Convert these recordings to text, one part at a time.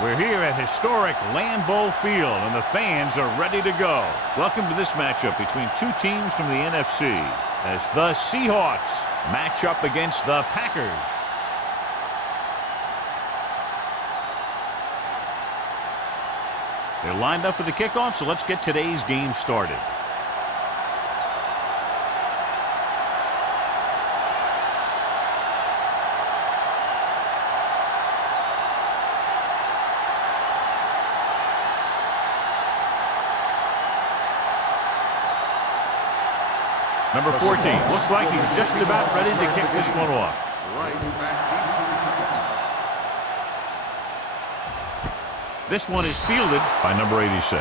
We're here at historic Lambeau Field, and the fans are ready to go. Welcome to this matchup between two teams from the NFC as the Seahawks match up against the Packers. They're lined up for the kickoff, so let's get today's game started. Number 14, looks like he's just about ready to kick this one off. This one is fielded by number 86.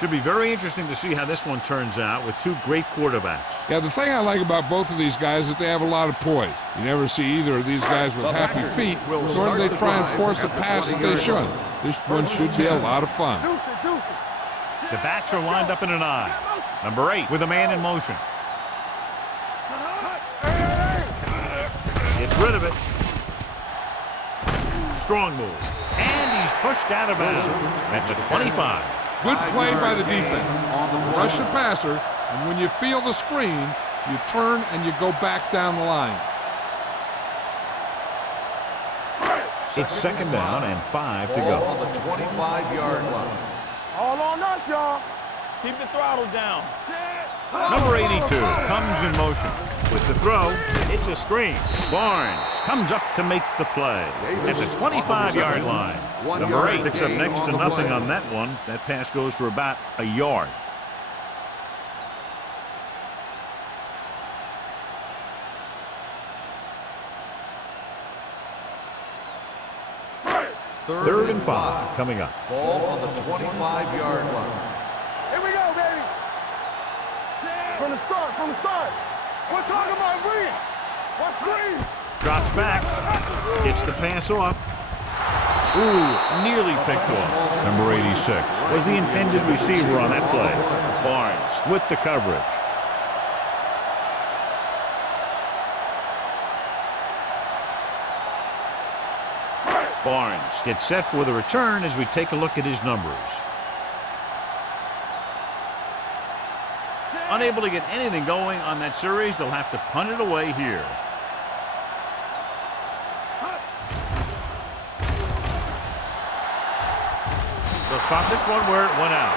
Should be very interesting to see how this one turns out with two great quarterbacks. Yeah, the thing I like about both of these guys is that they have a lot of poise. You never see either of these guys with happy feet, nor do they try and force a pass that they shouldn't. This one should be a lot of fun. The backs are lined up in an I. Number 8 with a man in motion. Gets rid of it. Strong move. And he's pushed out of bounds at the 25. Good play by the defense. Rush the passer, and when you feel the screen, you turn and you go back down the line. It's second down and 5 to go. On the 25-yard line. All on us, y'all. Keep the throttle down. Number 82 comes in motion. With the throw, it's a screen. Barnes comes up to make the play at the 25-yard line. Number 8 picks up next to nothing on that one. That pass goes for about a yard. Third and 5 coming up. Ball on the 25-yard line. Here we go, baby. From the start. We're talking about green. What screen? Drops back. Gets the pass off. Ooh, nearly picked off. Number 86 was the intended receiver on that play. Barnes with the coverage. Barnes gets set for the return as we take a look at his numbers. Unable to get anything going on that series, they'll have to punt it away here. They'll spot this one where it went out.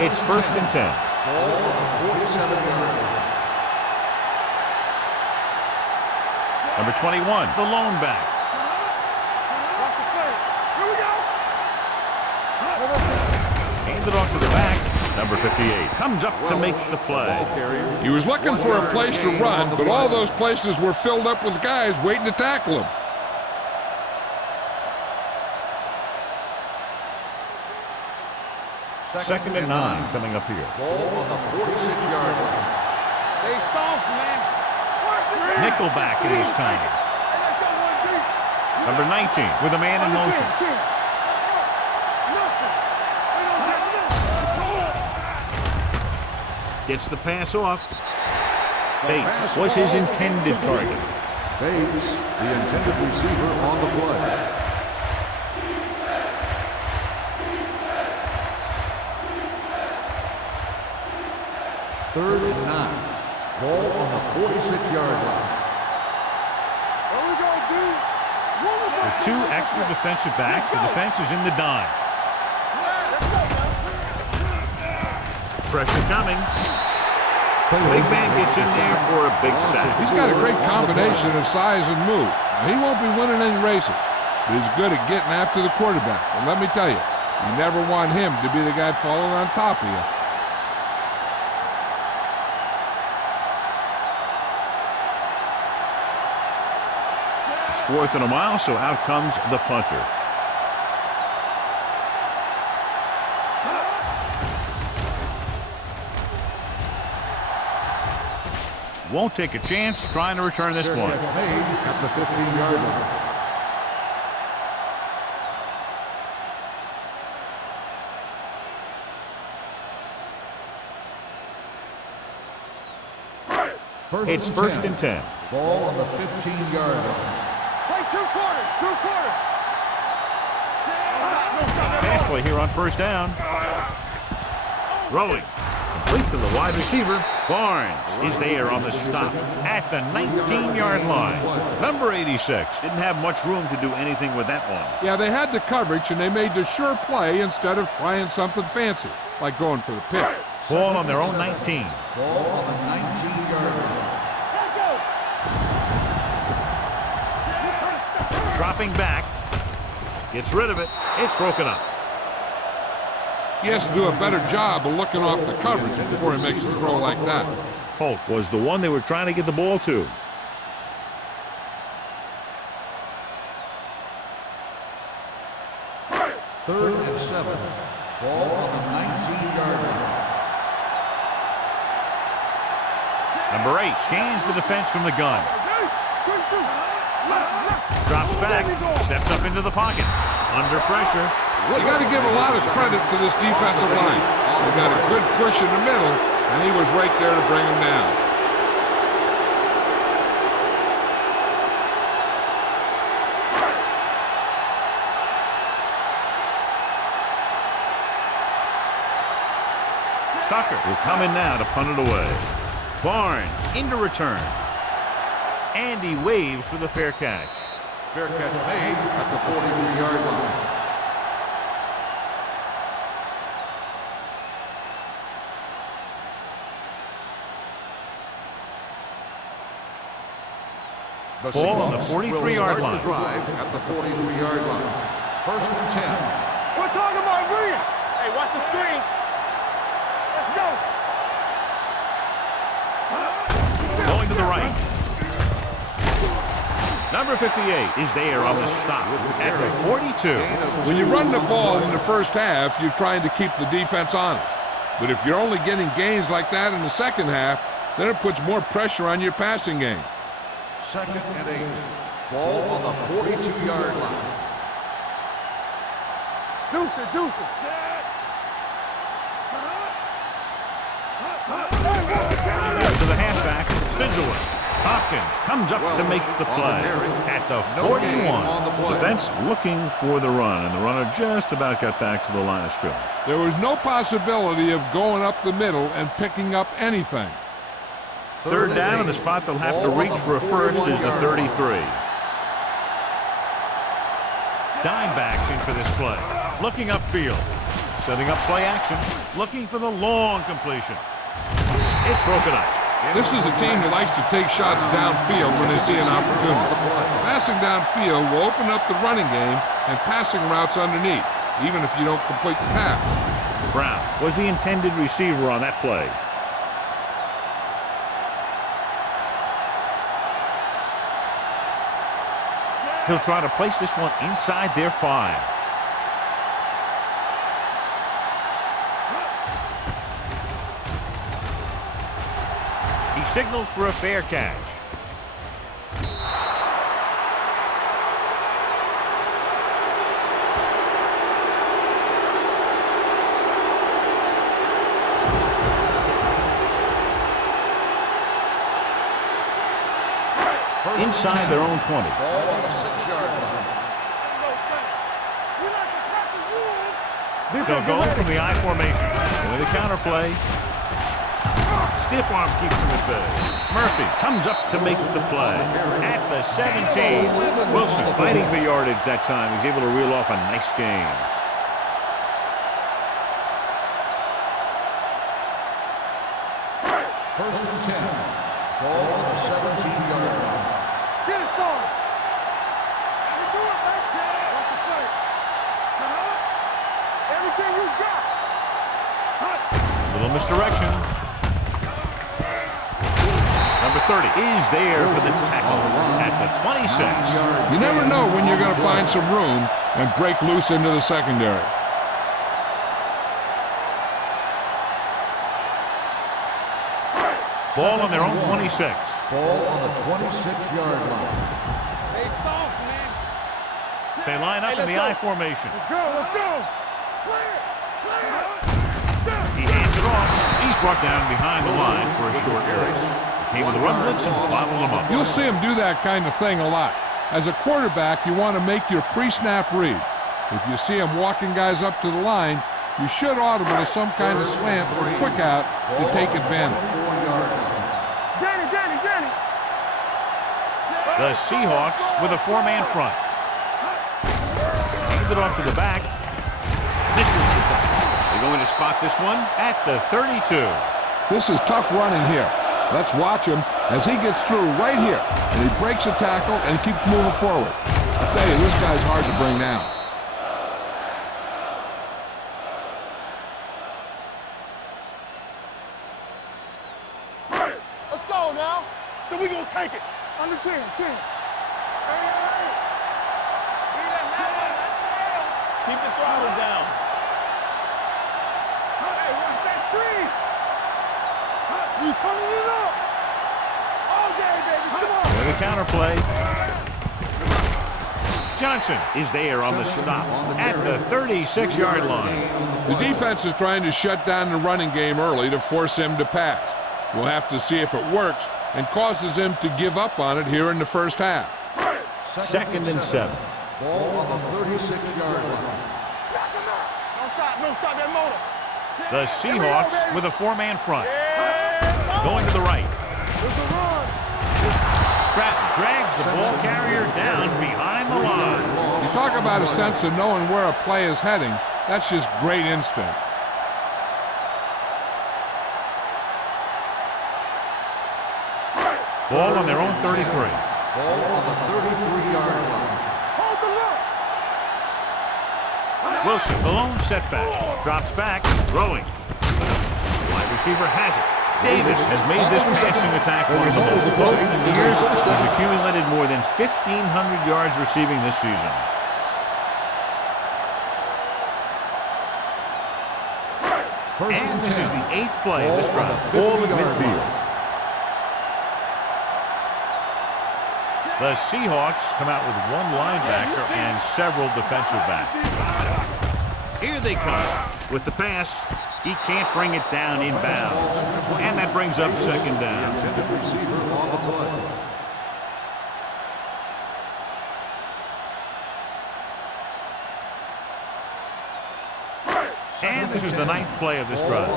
It's first and 10. Ball on the 47-yard line. Number 21, the lone back. Here we go. Handed off to the back. Number 58 comes up to make the play. He was looking for a place to run, but all those places were filled up with guys waiting to tackle him. Second and 9 coming up here. Ball on the 46-yard line. They soft, man. Nickelback it is time. Number 19 with a man in motion. Gets the pass off. Bates was his intended target. Bates, the intended receiver on the play. Third and 9. Ball on the 46-yard line. There we go, dude. With two extra defensive backs, the defense is in the dime. Pressure coming. Big man gets in there for a big sack. He's got a great combination of size and move. Now, he won't be winning any races, but he's good at getting after the quarterback. And let me tell you, you never want him to be the guy falling on top of you. It's 4th and a mile, so out comes the punter. Won't take a chance trying to return this one. Made at the 15-yard line. It's first and 10. Ball on the 15-yard line. Play 2 quarters, 2 quarters. Pass play here on first down. Rolling. Complete to the wide receiver. Barnes is there on the stop at the 19-yard line. Number 86 didn't have much room to do anything with that one. Yeah, they had the coverage, and they made the sure play instead of trying something fancy, like going for the pick. Ball on their own 19. Ball on the 19-yard line. Dropping back. Gets rid of it. It's broken up. He has to do a better job of looking off the coverage before he makes a throw like that. Polk was the one they were trying to get the ball to. Third and 7. Ball on the 19-yard line. Number 8 scans the defense from the gun. Drops back. Steps up into the pocket. Under pressure. You got to give a lot of credit to this defensive line. They got a good push in the middle, and he was right there to bring him down. Tucker will come in now to punt it away. Barnes into return. And he waves for the fair catch. Fair catch made at the 43-yard line. Ball on the 43-yard line. The drive at the 43-yard line. First and 10. We're talking about reading. Hey, watch the screen. Let's go. Going to the right. Number 58 is there on the stop at the 42. When you run the ball in the first half, you're trying to keep the defense on it. But if you're only getting gains like that in the second half, then it puts more pressure on your passing game. Second and 8. Ball on the 42-yard line. Deuce it, deuce it. To the halfback, spins away. Hopkins comes up to make the play at the 41. Defense looking for the run, and the runner just about got back to the line of scrimmage. There was no possibility of going up the middle and picking up anything. Third down, and the spot they'll have to reach for a first is the 33. Dime backs in for this play. Looking upfield. Setting up play action. Looking for the long completion. It's broken up. This is a team that likes to take shots downfield when they see an opportunity. Passing downfield will open up the running game and passing routes underneath, even if you don't complete the pass. Brown was the intended receiver on that play. He'll try to place this one inside their 5. He signals for a fair catch. Inside their own 20. Ball on the 6-yard line. They'll go from the I formation. With the counter play. Stiff arm keeps him at bay. Murphy comes up to make the play at the 17. Wilson fighting for yardage that time. He's able to reel off a nice gain. First and 10. Ball on the 17-yard line. Get it, son. You do it, Max. Watch the play. Everything you got. Little misdirection. Number 30 is there for the tackle at the 26. You never know when you're going to find some room and break loose into the secondary. Ball on their own 26. Ball on the 26-yard line. Hey, soft, man. They line up in the I formation. Let's go, let's go. He hands it off. He's brought down behind the line for a short area. The came with a run blitz and bottled them up. You'll see him do that kind of thing a lot. As a quarterback, you want to make your pre-snap read. If you see him walking guys up to the line, you should audible to some kind of slant or quick out to take advantage. Danny. The Seahawks with a four-man front. Hand it off to the back. They're going to spot this one at the 32. This is tough running here. Let's watch him as he gets through right here. And he breaks a tackle and he keeps moving forward. I tell you, this guy's hard to bring down. Let's go now. So we gonna take it. Under 10. Keep the throttle down. Hey, watch that screen. You turning it up. All day, baby. Come on. With a counterplay. Johnson is there on the stop at the 36-yard line. The defense is trying to shut down the running game early to force him to pass. We'll have to see if it works and causes him to give up on it here in the first half. Second and 7. Ball on the 36-yard line. Don't stop that motor. The Seahawks with a four-man front. Going to the right. Stratton drags the ball carrier down behind the line. You talk about a sense of knowing where a play is heading. That's just great instinct. Ball on their own 33. Ball on the 33-yard line. Hold the look. Wilson, the lone setback. Drops back, throwing. Wide receiver has it. Davis has made this passing attack one of the most potent in years. He's accumulated more than 1,500 yards receiving this season. And this is the 8th play of this drive. Ball at midfield. The Seahawks come out with one linebacker and several defensive backs. Here they come with the pass. He can't bring it down inbounds. And that brings up second down. And this is the 9th play of this drive.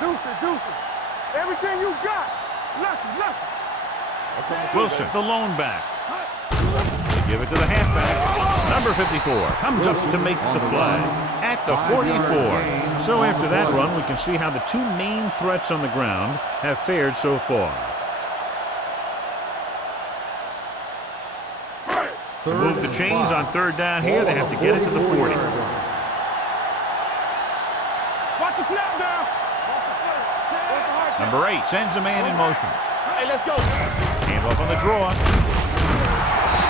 Deuce. Everything you got. Lucky. Wilson, the lone back. They give it to the halfback. Number 54 comes up to make the play at the 44. So after that run, we can see how the two main threats on the ground have fared so far. To move the chains on third down here, they have to get it to the 40. Watch the snap down. Number 8 sends a man in motion. Hey, let's go. Hand off on the draw.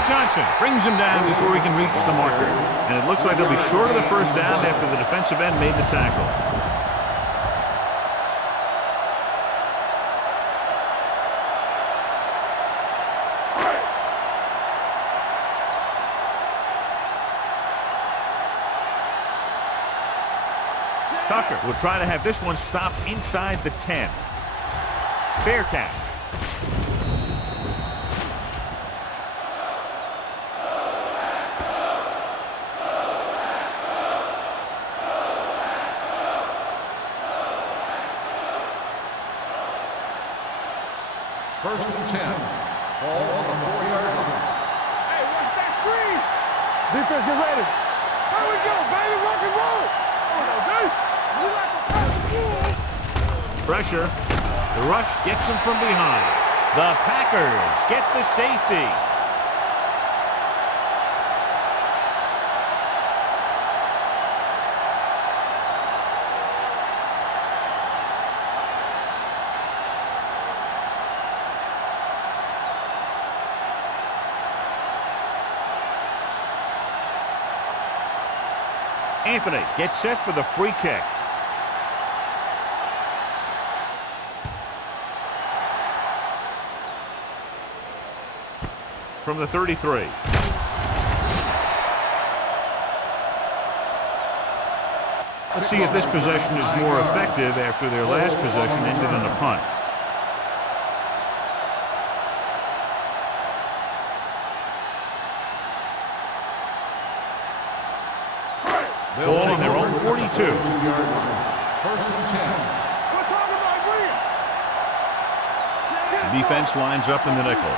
Johnson brings him down before he can reach the marker. And it looks like they'll be short of the first down after the defensive end made the tackle. Tucker will try to have this one stop inside the 10. Fair catch. First and 10. Ball on the 4-yard line. Hey, watch that screen. Defense, get ready. Here we go, baby. Rock and roll. Pressure. The rush gets them from behind. The Packers get the safety. Anthony gets set for the free kick. From the 33. Let's see if this possession is more effective after their last possession ended in a punt. Ball on their own 42. 2-yard line. First and 10. We're talking about green. The defense lines up in the nickel.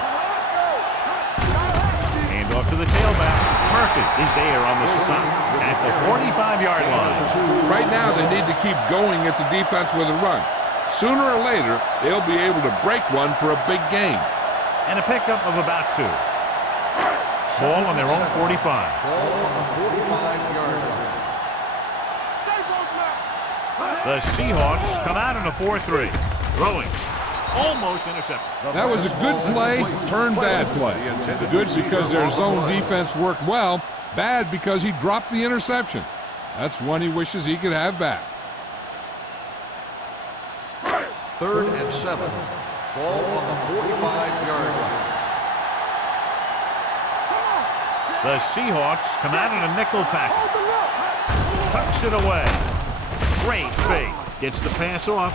Hand off to the tailback. Murphy is there on the stop at the 45-yard line. Right now, they need to keep going at the defense with a run. Sooner or later, they'll be able to break one for a big gain. And a pickup of about 2. Ball on their own 45. Ball on the 45-yard line. The Seahawks come out in a 4-3. Throwing. Almost intercepted. That was a good play, turned bad play. Good because their zone defense worked well. Bad because he dropped the interception. That's one he wishes he could have back. 3rd and 7. Ball on the 45-yard line. The Seahawks come out in a nickel package. Tucks it away. Great fake. Gets the pass off.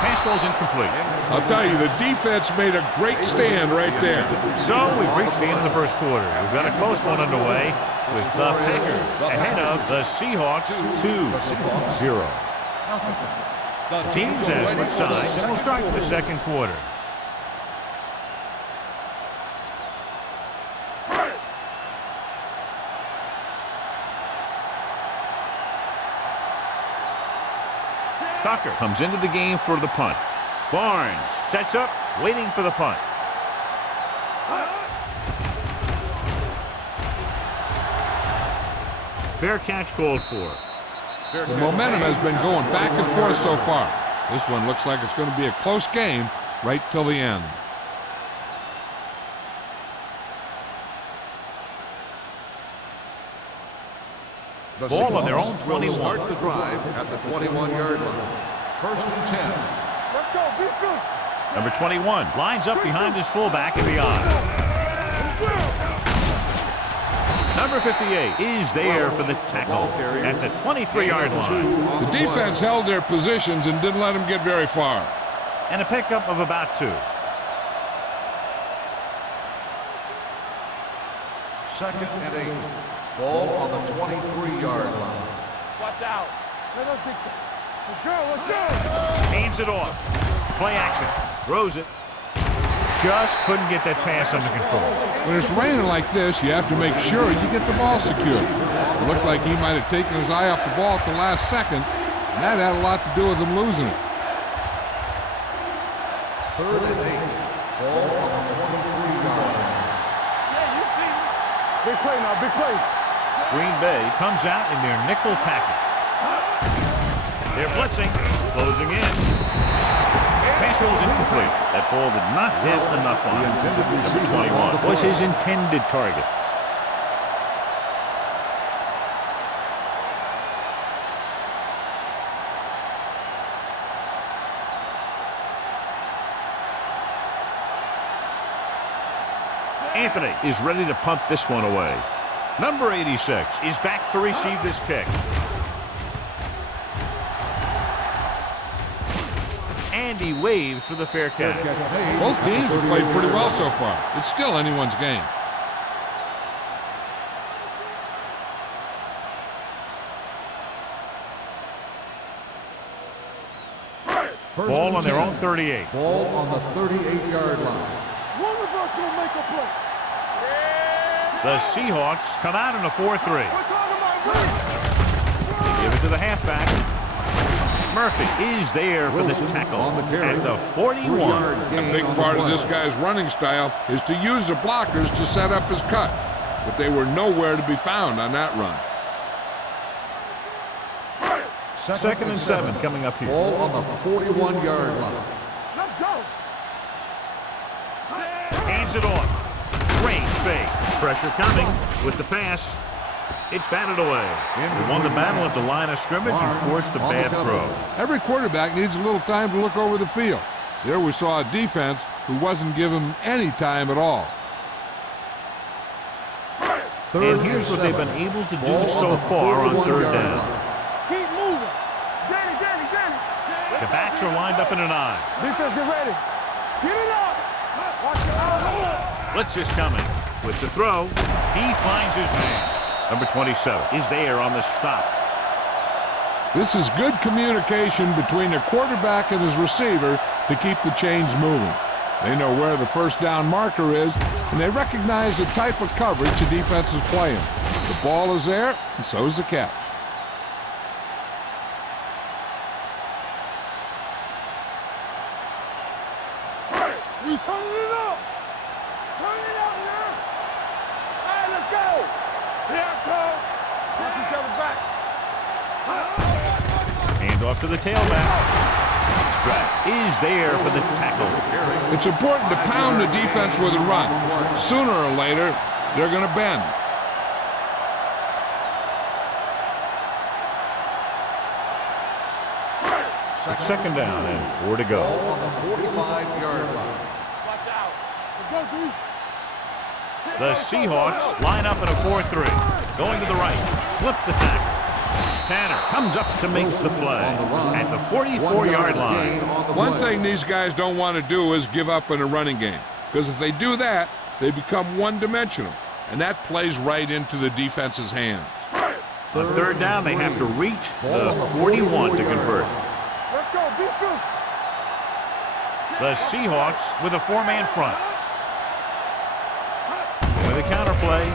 Pass ball's incomplete. I'll tell you, the defense made a great stand right there. So we've reached the end of the first quarter. We've got a close one underway with the Packers ahead of the Seahawks 2-0. The teams have switched sides, and we'll start the second quarter. Tucker comes into the game for the punt. Barnes sets up, waiting for the punt. Fair catch called for. The momentum has been going back and forth so far. This one looks like it's going to be a close game right till the end. Ball on their own 21. Start the drive at the 21-yard line. First and 10. Let's go. Be good. Number 21 lines up behind his fullback in the eye. Number 58 is there for the tackle at the 23-yard line. The defense held their positions and didn't let them get very far. And a pickup of about 2. 2nd and 8. Ball on the 23-yard line. Watch out. Let us get you. Let's go. Let's go. Hands it off. Play action. Throws it. Just couldn't get that pass under control. When it's raining like this, you have to make sure you get the ball secured. It looked like he might have taken his eye off the ball at the last second, and that had a lot to do with him losing it. 3rd and 8. Ball on the 23-yard line. Yeah, you see me. Big play now. Big play. Green Bay comes out in their nickel package. They're blitzing, closing in. Pass ball is incomplete. That ball did not have enough on it. Number 21 was his intended target. Anthony is ready to punt this one away. Number 86 is back to receive this kick. And he waves for the fair catch. Both teams have played pretty well so far. It's still anyone's game. Ball on their own 38. Ball on the 38-yard line. One of us will make a play. The Seahawks come out in a 4-3. We're talking about green. Give it to the halfback. Murphy is there for the tackle at the 41. A big part of this guy's running style is to use the blockers to set up his cut, but they were nowhere to be found on that run. 2nd and 7 coming up here. Ball on the 41-yard line. Let's go. Hands it off. Great fake. Pressure coming with the pass. It's batted away. They won the battle at the line of scrimmage and forced a bad throw. Every quarterback needs a little time to look over the field. There we saw a defense who wasn't given any time at all. And here's what they've been able to do so far on 3rd down. Keep moving. Danny. The backs are lined up in an eye. Defense, get ready. Get it up. Watch it out. Blitz is coming. With the throw, he finds his man. Number 27 is there on the stop. This is good communication between the quarterback and his receiver to keep the chains moving. They know where the first down marker is, and they recognize the type of coverage the defense is playing. The ball is there, and so is the catch. You turning it up. Turn it up now. All right, let's go. Here it comes. Watch each other back. Hand off to the tailback. Strap is there for the tackle. It's important to pound the defense with a run. Sooner or later, they're going to bend. It's second down and 4 to go. Ball on the 45-yard line. Watch out. Let's go, D. The Seahawks line up in a 4-3. Going to the right. Slips the tackle. Tanner comes up to make the play at the 44-yard line. One thing these guys don't want to do is give up in a running game, because if they do that, they become one-dimensional, and that plays right into the defense's hands. On third down, they have to reach the 41 to convert. Let's go, defense. The Seahawks with a 4-man front. With a counterplay.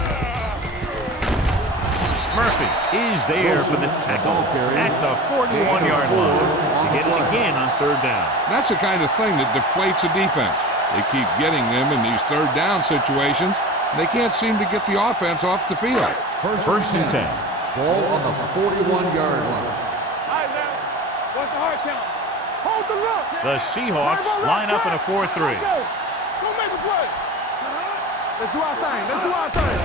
Murphy is there for the tackle at the 41-yard line to get it again on third down. That's the kind of thing that deflates a defense. They keep getting them in these third down situations, and they can't seem to get the offense off the field. First and 10. Ball on the 41-yard line. All right, now. What's the hard count? Hold the look. The Seahawks line up in a 4-3. Go make a play. Let's do our thing. Let's do our thing.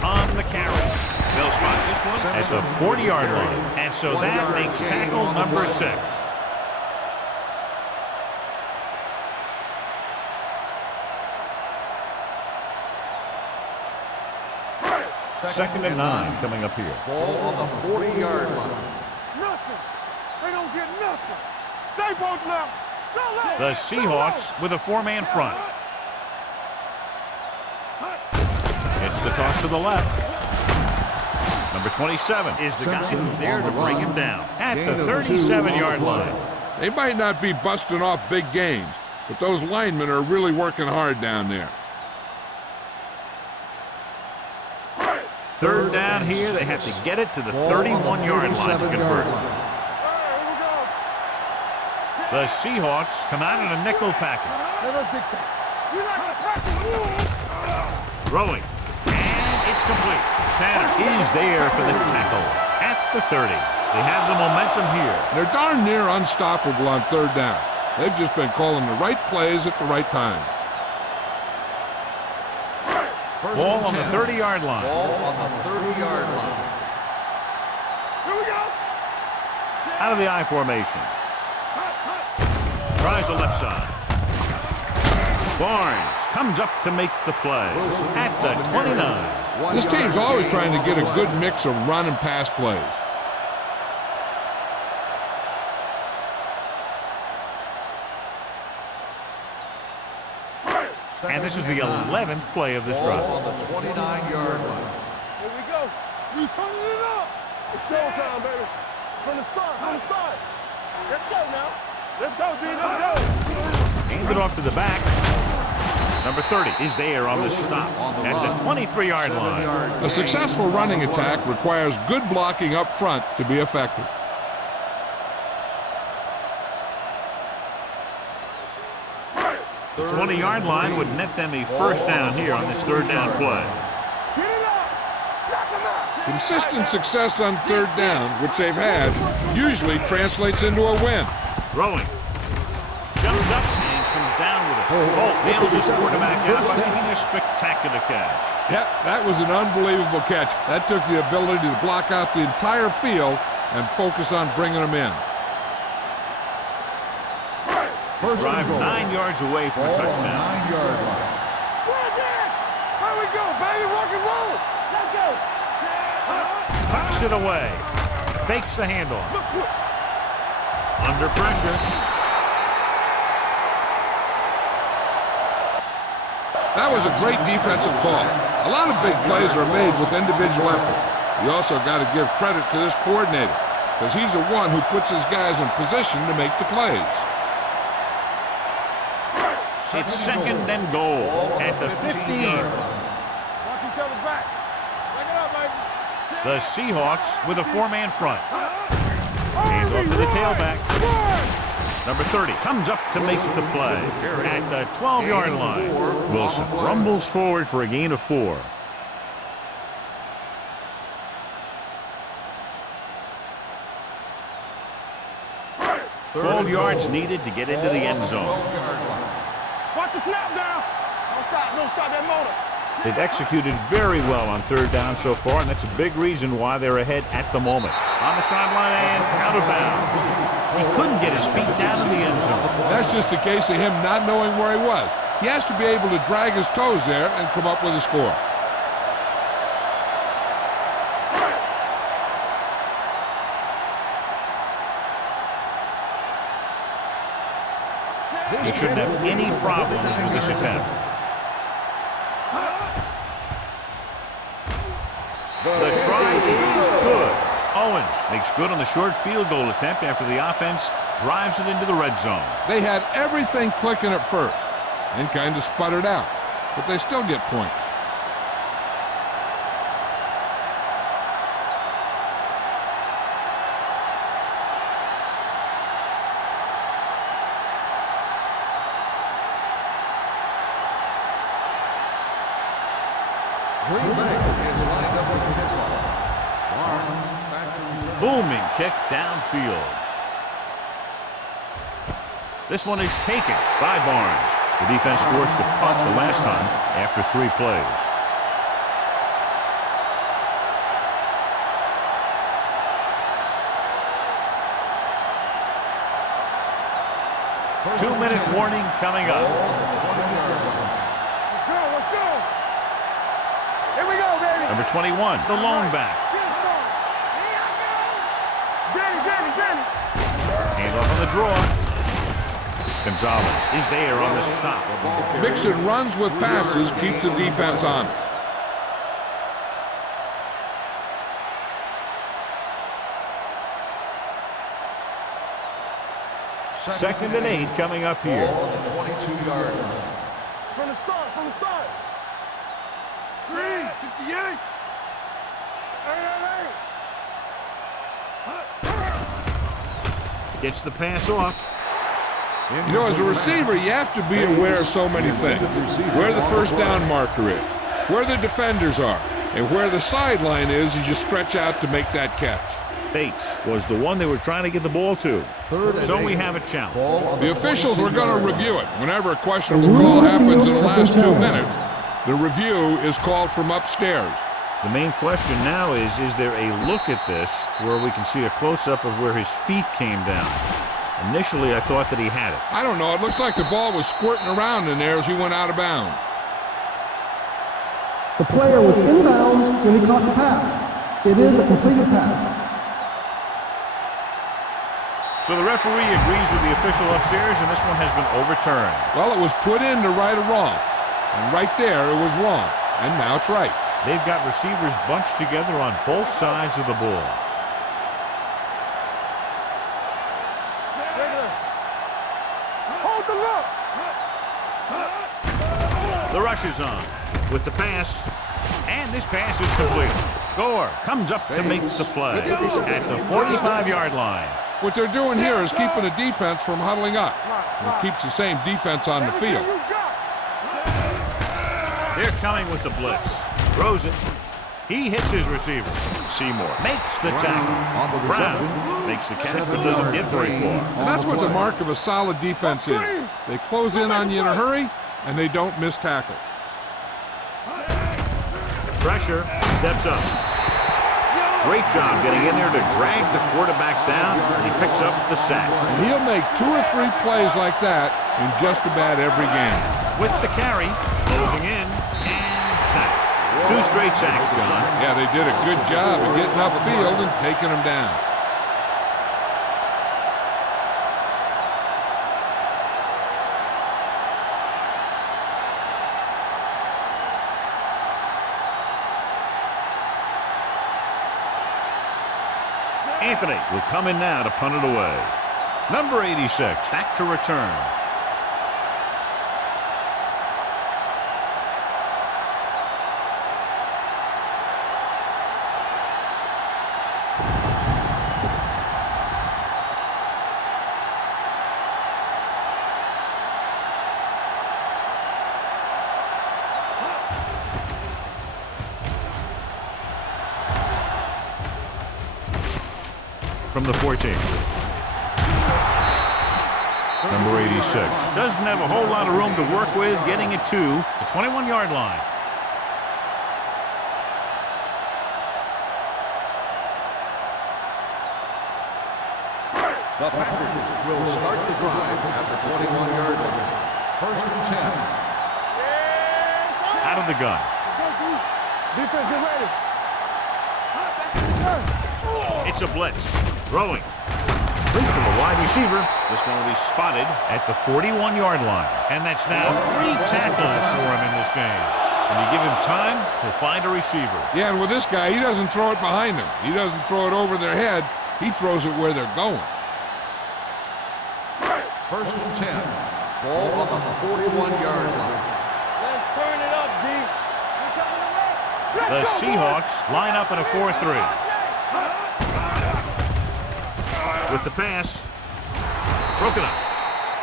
On the carry. They'll spot this one at the 40-yard line. And so that makes tackle number 6. Second and 9 coming up here. Ball on the 40-yard line. Nothing. They don't get nothing. Stay both left. Go left. The Seahawks with a 4-man front. It's the toss to the left. Number 27 is the guy who's there to bring him down at the 37-yard line. They might not be busting off big gains, but those linemen are really working hard down there. Third down here, they have to get it to the 31-yard line to convert. The Seahawks come out in a nickel package. Let us dictate. You like to practice. Throwing. And it's complete. Tanner is there for the tackle at the 30. They have the momentum here. They're darn near unstoppable on third down. They've just been calling the right plays at the right time. Ball on the 30-yard line. Ball on the 30-yard line. Here we go. Out of the I formation. Tries the left side. Barnes comes up to make the play at the 29. This team's always trying to get a good mix of run and pass plays. And this is the 11th play of this drive. Ball on the 29-yard line. Here we go. You turning it up. It's showtime, baby. From the start, from the start. Let's go now. Let's go, D. Let's go. Hand it off to the back. Number 30 is there on the stop at the 23-yard line. A successful running attack requires good blocking up front to be effective. The 20-yard line would net them a first down here on this third down play. Get it up. Knock him out. Consistent success on third down, which they've had, usually translates into a win. Throwing. Jumps up and comes down with it. Bolt nails his quarterback out by making a spectacular catch. Yep, that was an unbelievable catch. That took the ability to block out the entire field and focus on bringing them in. First drive 9 yards away from a touchdown. 9-yard line. Here we go, baby. Rock and roll. Let's go. Tucks it away. Fakes the handoff. Under pressure. That was a great defensive call. A lot of big plays are made with individual effort. You also got to give credit to this coordinator, because he's the one who puts his guys in position to make the plays. It's second and goal at the 15. Watch each other back. Back it up, baby. The Seahawks with a four-man front. Hands off to the tailback. Number 30 comes up to make the play at the 12-yard line. Wilson rumbles forward for a gain of 4. Twelve yards needed to get into the end zone. Watch the snap now. Don't stop that motor. They've executed very well on third down so far, and that's a big reason why they're ahead at the moment. On the sideline and out of bounds. He couldn't get his feet down in the end zone. That's just a case of him not knowing where he was. He has to be able to drag his toes there and come up with a score. They shouldn't have any problems with this attempt. The try is good. Owens makes good on the short field goal attempt after the offense drives it into the red zone. They had everything clicking at first and kind of sputtered out, but they still get points. Green Bay is lined up with the kickoff. Barnes back to return. Booming kick downfield. This one is taken by Barnes. The defense forced a punt the last time after 3 plays. First 2-minute warning coming up. Ball on the 20-yard line. Let's go. Here we go, baby. Number 21, the lone back. Danny. Hands off on the draw. Gonzalez is there on the stop. Mixing runs with passes keeps the defense honest. Second and 8 coming up here. Ball on the 22-yard line. From the start. 358. Hey. Gets the pass off. You know, as a receiver, you have to be aware of so many things. Where the first down marker is, where the defenders are, and where the sideline is as you stretch out to make that catch. Bates was the one they were trying to get the ball to. So we have a challenge. The officials were going to review it. Whenever a questionable call happens in the last 2 minutes, the review is called from upstairs. The main question now is there a look at this where we can see a close-up of where his feet came down? Initially, I thought that he had it. I don't know. It looks like the ball was squirting around in there as he went out of bounds. The player was inbounds when he caught the pass. It is a completed pass. So the referee agrees with the official upstairs, and this one has been overturned. Well, it was put in to right a wrong. And right there, it was wrong. And now it's right. They've got receivers bunched together on both sides of the ball. Hold the look. The rush is on with the pass, and this pass is complete. Gore comes up to make the play at the 45-yard line. What they're doing here is keeping the defense from huddling up. It keeps the same defense on the field. They're coming with the blitz. Throws it. He hits his receiver. Seymour makes the tackle. Brown makes the catch but doesn't get very far. And that's what the mark of a solid defense is. They close in on you in a hurry, and they don't miss tackle. Pressure. Steps up. Great job getting in there to drag the quarterback down, and he picks up the sack. And he'll make 2 or 3 plays like that in just about every game. With the carry, closing in, and sack. 2 straight sacks, John. Yeah, they did a good job of getting upfield and taking them down. Anthony will come in now to punt it away. Number 86 back to return. From the 14. Number 86 doesn't have a whole lot of room to work with, getting it to the 21-yard line. The Packers will start the drive at the 21-yard line. First and 10. Out of the gun. Defense, get ready. It's a blitz. Throwing. From the wide receiver. This one will be spotted at the 41-yard line. And that's now 3 tackles for him in this game. When you give him time, he'll find a receiver. Yeah, and with this guy, he doesn't throw it behind him. He doesn't throw it over their head. He throws it where they're going. First and 10. Ball on the 41-yard line. Let's turn it up, D. The Seahawks line up in a 4-3. With the pass. Broken up.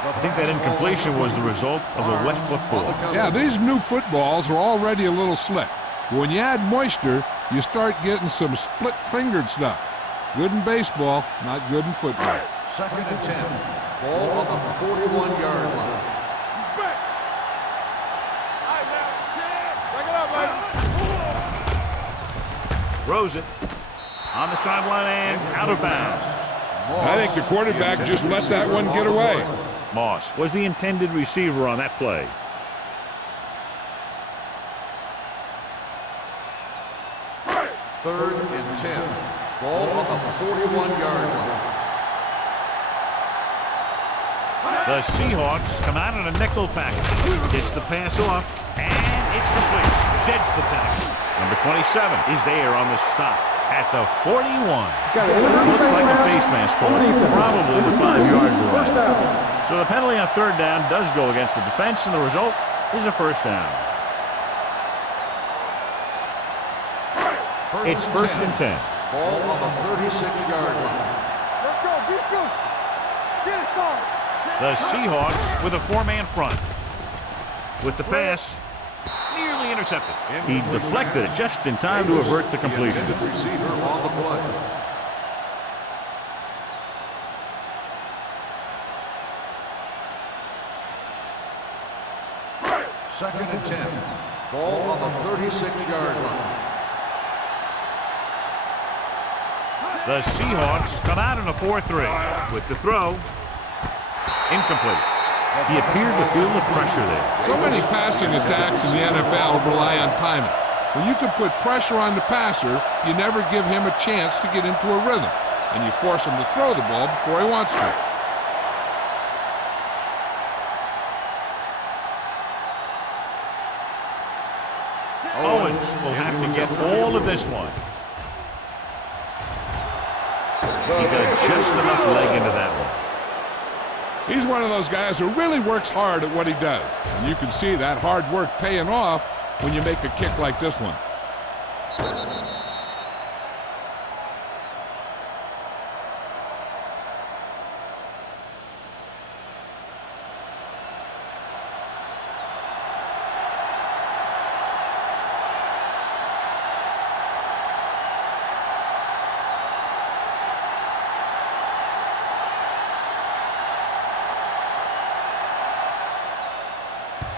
I think that incompletion was the result of a wet football. Yeah, these new footballs are already a little slick. When you add moisture, you start getting some split-fingered stuff. Good in baseball, not good in football. Second and 10. Ball on the 41-yard line. Throws it on the sideline and out of bounds. I think the quarterback just let that one get away. Moss was the intended receiver on that play. Third and 10. Ball on the 41-yard line. The Seahawks come out in a nickel package. Gets the pass off, and it's complete. Sheds the tackle. Number 27 is there on the stop at the 41. Looks like a face mask call, probably the 5-yard First line. down. So the penalty on third down does go against the defense, and the result is a first down. It's first and 10. Ball on the 36-yard line. Let's go, defense. Get it started. The Seahawks with a 4-man front. With the pass, nearly intercepted. He deflected it just in time to avert the completion. The receiver on the play. Second and 10. Ball on the 36-yard line. The Seahawks come out in a 4-3. With the throw, incomplete. He appeared to feel the pressure there. So many passing attacks in the NFL rely on timing. When you can put pressure on the passer, you never give him a chance to get into a rhythm, and you force him to throw the ball before he wants to. Owens will have to get all of this one. He got just enough leg into that one. He's one of those guys who really works hard at what he does. And you can see that hard work paying off when you make a kick like this one.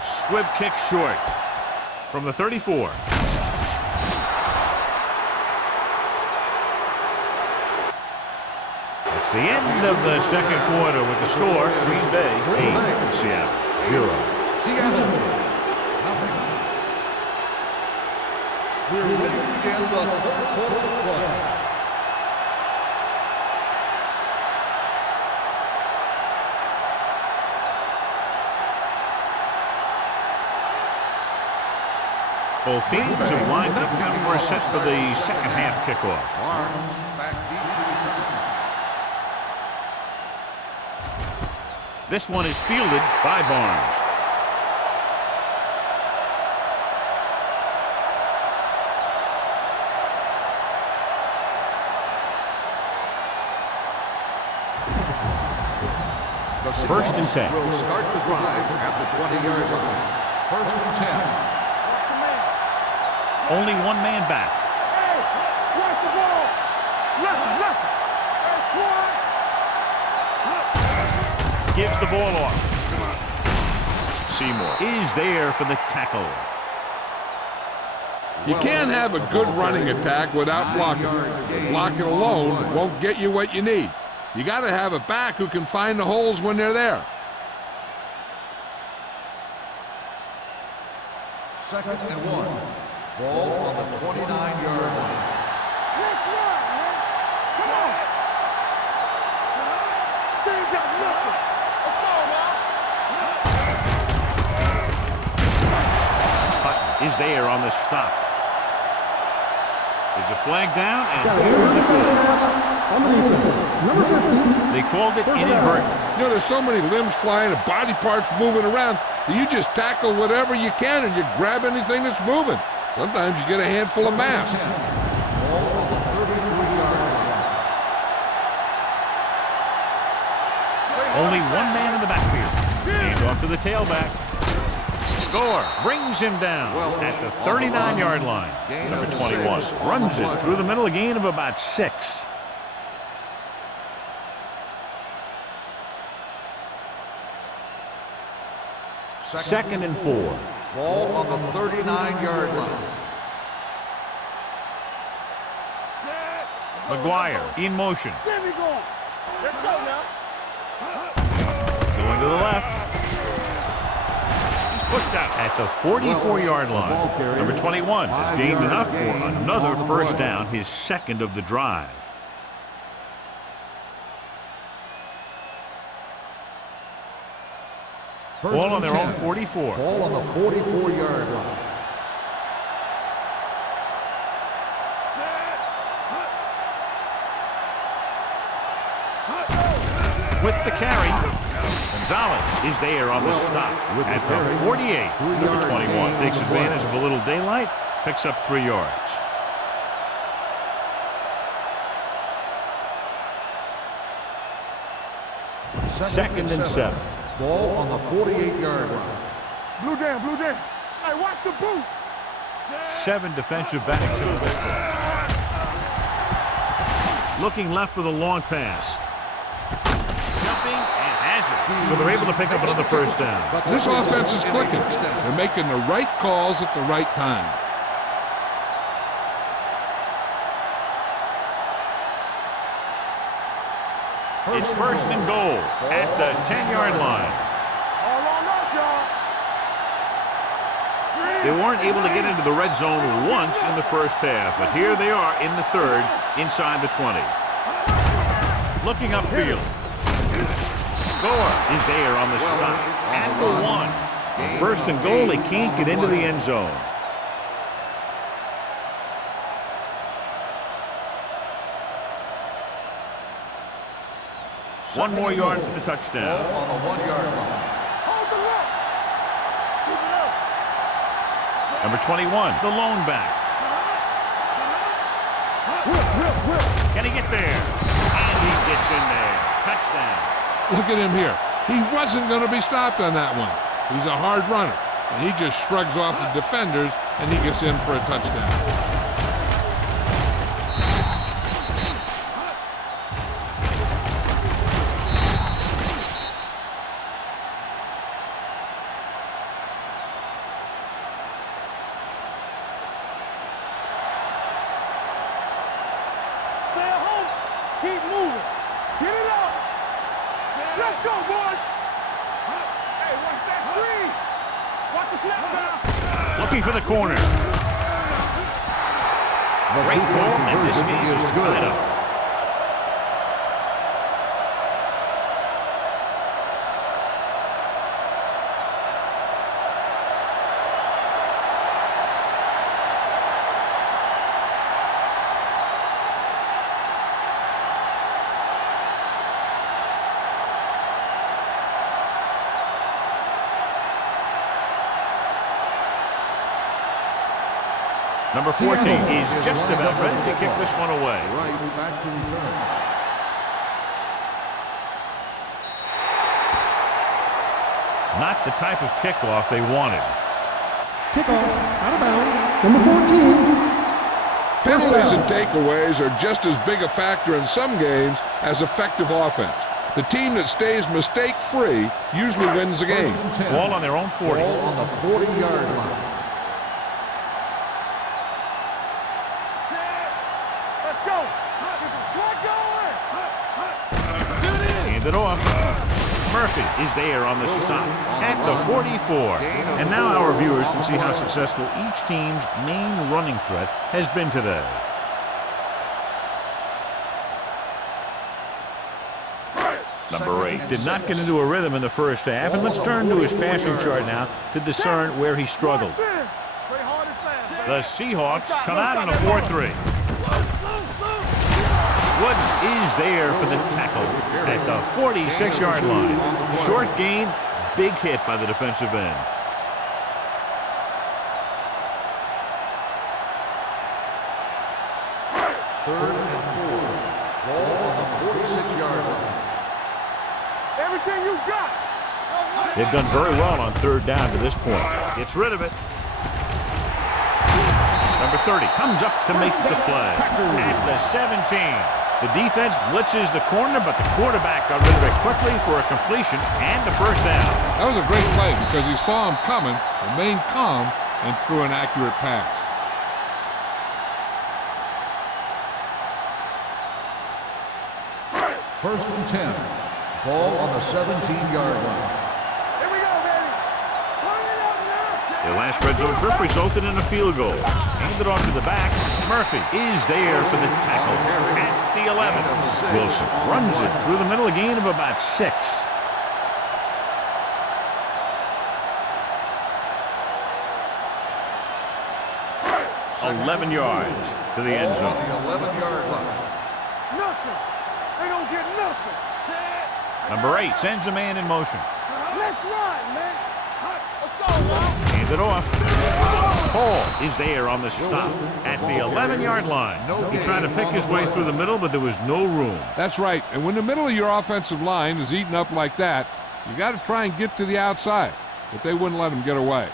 Squib kick short from the 34. It's the end of the second quarter with the score. Green Bay 8, Seattle 0. Seattle, nothing. We're ready to begin the third quarter of play. Both teams have lined up and we're set for the second half kickoff. Barnes back deep to return. This one is fielded by Barnes. First and 10. Will start the drive at the 20-yard line. First and 10. Only one man back. Hey, watch the ball. Left. Hey, squad. Gives the ball off. Seymour is there for the tackle. You can't have a good running attack without blocking. Blocking alone won't get you what you need. You got to have a back who can find the holes when they're there. Second and 1. Ball on the 29-yard line. Let's run, man. Come on. They ain't got nothing. Let's go, man. Hutton is there on the stop. There's a flag down, Got and a here's the face call. mask on the defense. Number 15. They called it First down. inadvertent. You know, there's so many limbs flying and body parts moving around that you just tackle whatever you can and you grab anything that's moving. Sometimes you get a handful of mass. Ball on the 33-yard line. Only one man in the backfield. Hand off to the tailback. Gore brings him down at the 39-yard line. Number 21 runs it through the middle, a gain of about 6. Second and 4. Ball on the 39-yard line. McGuire in motion. There we go. Let's go now. Going to the left. He's pushed out at the 44-yard line. Number 21 has gained enough for another first down, his second of the drive. Ball on their own 44. Ball on the 44-yard line. With the carry, Gonzalez is there on the stop at the 48. Number 21 takes advantage of a little daylight, picks up 3 yards. Second and 7. Ball on the 48-yard line. Blue down. Hey, watch the boot. 7 defensive backs in this one. Looking left for the long pass. Jumping and has it. So they're able to pick up another first down. This offense is clicking. They're making the right calls at the right time. It's first and goal at the 10-yard line. All on us, y'all. They weren't able to get into the red zone once in the first half, but here they are in the third, inside the 20. Looking upfield. Gore is there on the stop at the 1. First and goal, they can't get into the end zone. One more yard for the touchdown. Ball on the 1-yard line. Hold the look. Keep it up. Number 21, the lone back. Whip. Can he get there? And he gets in there. Touchdown. Look at him here. He wasn't going to be stopped on that one. He's a hard runner, and he just shrugs off the defenders, and he gets in for a touchdown. Stay at home. Keep moving. Get it up. Let's go, boys. Hey, watch that screen. Watch the snap now. Looking for the corner. Great call, and this game is tied up. Number 14 is just about ready to kick this one away. Right back to return. Not the type of kickoff they wanted. Kickoff, out of bounds. Number 14. Penalties and takeaways are just as big a factor in some games as effective offense. The team that stays mistake-free usually wins the game. Ball on their own 40. Ball on the 40-yard line. Let's go. Hand it off. Murphy is there on the stop at the 44. And now our viewers can see how successful each team's main running threat has been today. Number 8 did not get into a rhythm in the first half, and let's turn to his passing chart now to discern where he struggled. The Seahawks come out in a 4-3. Wooden is there for the tackle at the 46-yard line. Short gain, big hit by the defensive end. Third and 4. Ball on the 46-yard line. Everything you got. They've done very well on third down to this point. Gets rid of it. Number 30 comes up to make the play at the 17. The defense blitzes the corner, but the quarterback got rid of it quickly for a completion and a first down. That was a great play because he saw him coming, remained calm, and threw an accurate pass. First and 10. Ball on the 17-yard line. Here we go, baby. Put it up now. Their last red zone trip resulted in a field goal. Handed off to the back. Murphy is there for the tackle at the 11. Wilson runs it through the middle, a gain of about 6. Second 11 yards to the end Ball zone. on the 11-yard line. Nothing. They don't get nothing. Number 8 sends a man in motion. Let's run, man. Let's go, Walt. Hands it off. Paul is there on the stop at the 11-yard line. He tried to pick his way through the middle, but there was no room. That's right. And when the middle of your offensive line is eaten up like that, you got to try and get to the outside. But they wouldn't let him get away.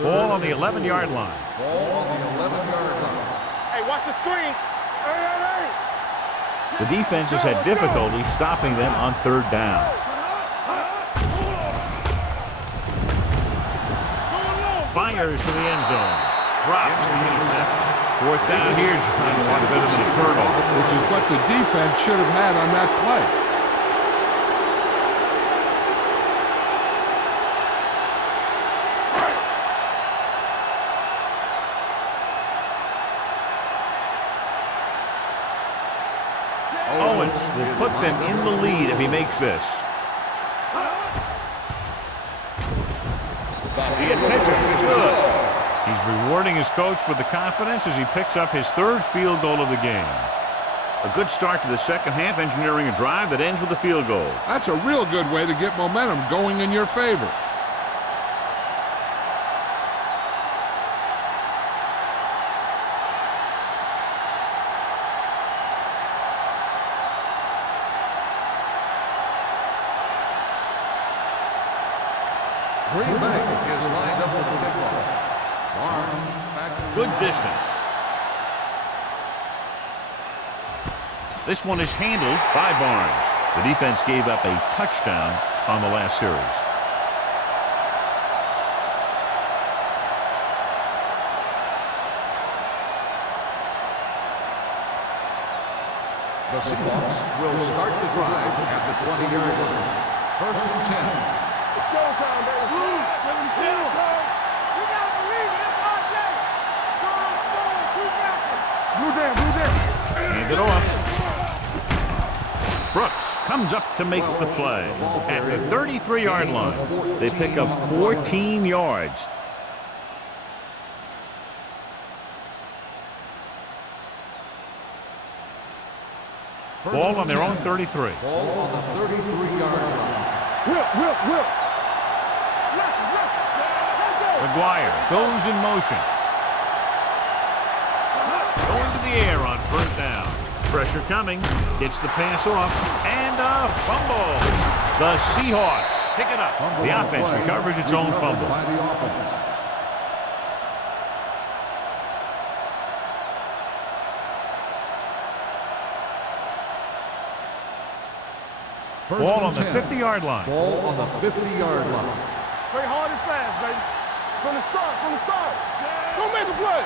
Ball on the 11-yard line. Ball on the 11-yard line. Hey, watch the screen. Hey. The defense has had difficulty stopping them on third down. Fires to the end zone. Drops the interception. Fourth down here, John, a lot better than a turnover. Which is what the defense should have had on that play. Owens will put them in the lead if he makes this. The attention's good. He's rewarding his coach for the confidence as he picks up his third field goal of the game. A good start to the second half, engineering a drive that ends with a field goal. That's a real good way to get momentum going in your favor. Green Bay is lined up with the kickoff. Barnes back to Good distance. This one is handled by Barnes. The defense gave up a touchdown on the last series. The Seahawks will start the drive at the 20-yard line. First and 10. It's showtime, baby. You gotta believe it. It's our day. Blue down. Hand it off. Brooks comes up to make the play at the 33-yard line. They pick up 14 yards. Ball on their own 33. Ball on the 33-yard line. Whip. McGuire goes in motion. air on first down. Pressure coming. Gets the pass off. And a fumble. The Seahawks pick it up. The offense recovers its own fumble. By the offense. Ball on the 50-yard line. Ball on the 50-yard line. Play hard and fast, baby. From the start, from the start. Don't make a play.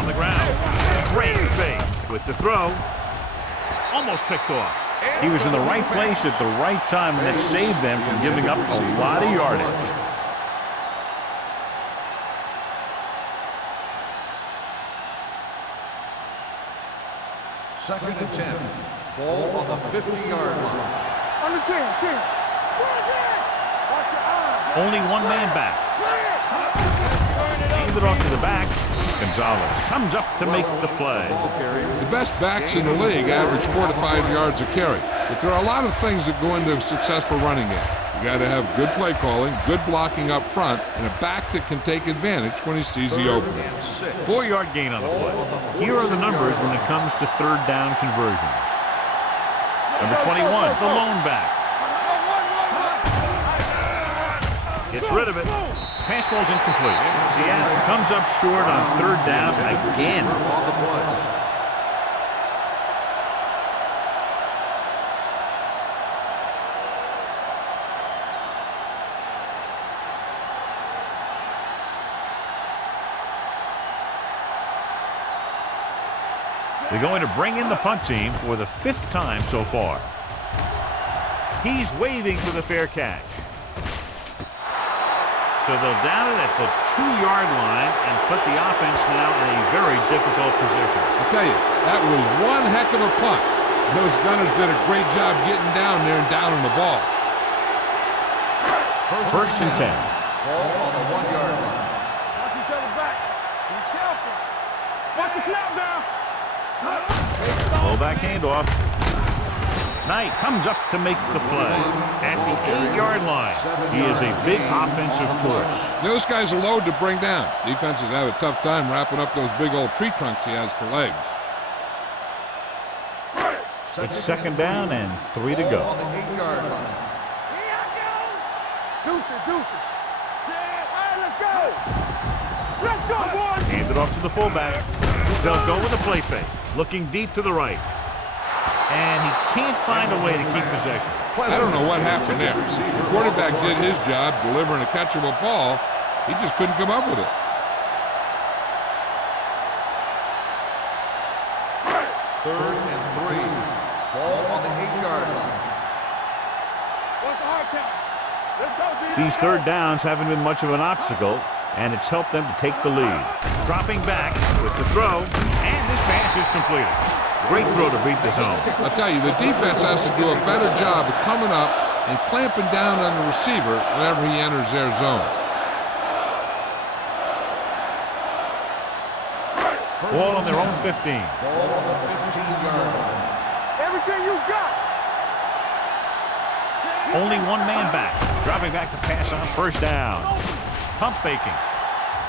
On the ground. Great fake with the throw. Almost picked off. He was in the right place at the right time, and that saved them from giving up a lot of yardage. Second and 10. Ball on the 50-yard line. Under 10. Watch your eyes. Only one man back. Hand it off to the back. Gonzalez comes up to make the play. The best backs in the league average 4 to 5 yards a carry. But there are a lot of things that go into a successful running game. You got to have good play calling, good blocking up front, and a back that can take advantage when he sees the opening. 4-yard gain on the play. Here are the numbers when it comes to third down conversions. Number 21, the lone back. Gets rid of it. Pass ball's incomplete. Seattle comes up short on third down again. On the play. They're going to bring in the punt team for the 5th time so far. He's waving for the fair catch. So they'll down it at the 2-yard line and put the offense now in a very difficult position. I'll tell you, that was one heck of a punt. Those gunners did a great job getting down there and downing the ball. First and 10. Ball on the 1-yard line. Watch each other back. Be careful. Watch the snap down. Full back handoff. Knight comes up to make the play. At the 8-yard line, he is a big offensive force. Those guys are loaded to bring down. Defenses have a tough time wrapping up those big old tree trunks he has for legs. It's second down and 3 to go. On the 8-yard line. Deuce it. All right, let's go. Let's go, boys. Hand it off to the fullback. They'll go with a play fake. Looking deep to the right. And he can't find a way to keep possession. I don't know what happened there. The quarterback did his job delivering a catchable ball. He just couldn't come up with it. Third and 3. Ball on the 8-yard line. What's the hard count? Let's go, D. These third downs haven't been much of an obstacle, and it's helped them to take the lead. Dropping back with the throw, and this pass is completed. Great throw to beat the zone. I'll tell you, the defense has to do a better job of coming up and clamping down on the receiver whenever he enters their zone. Ball on their own 15. Ball on the 15-yard line. Everything you got. Only one man back. Dropping back to pass on first down. Pump faking.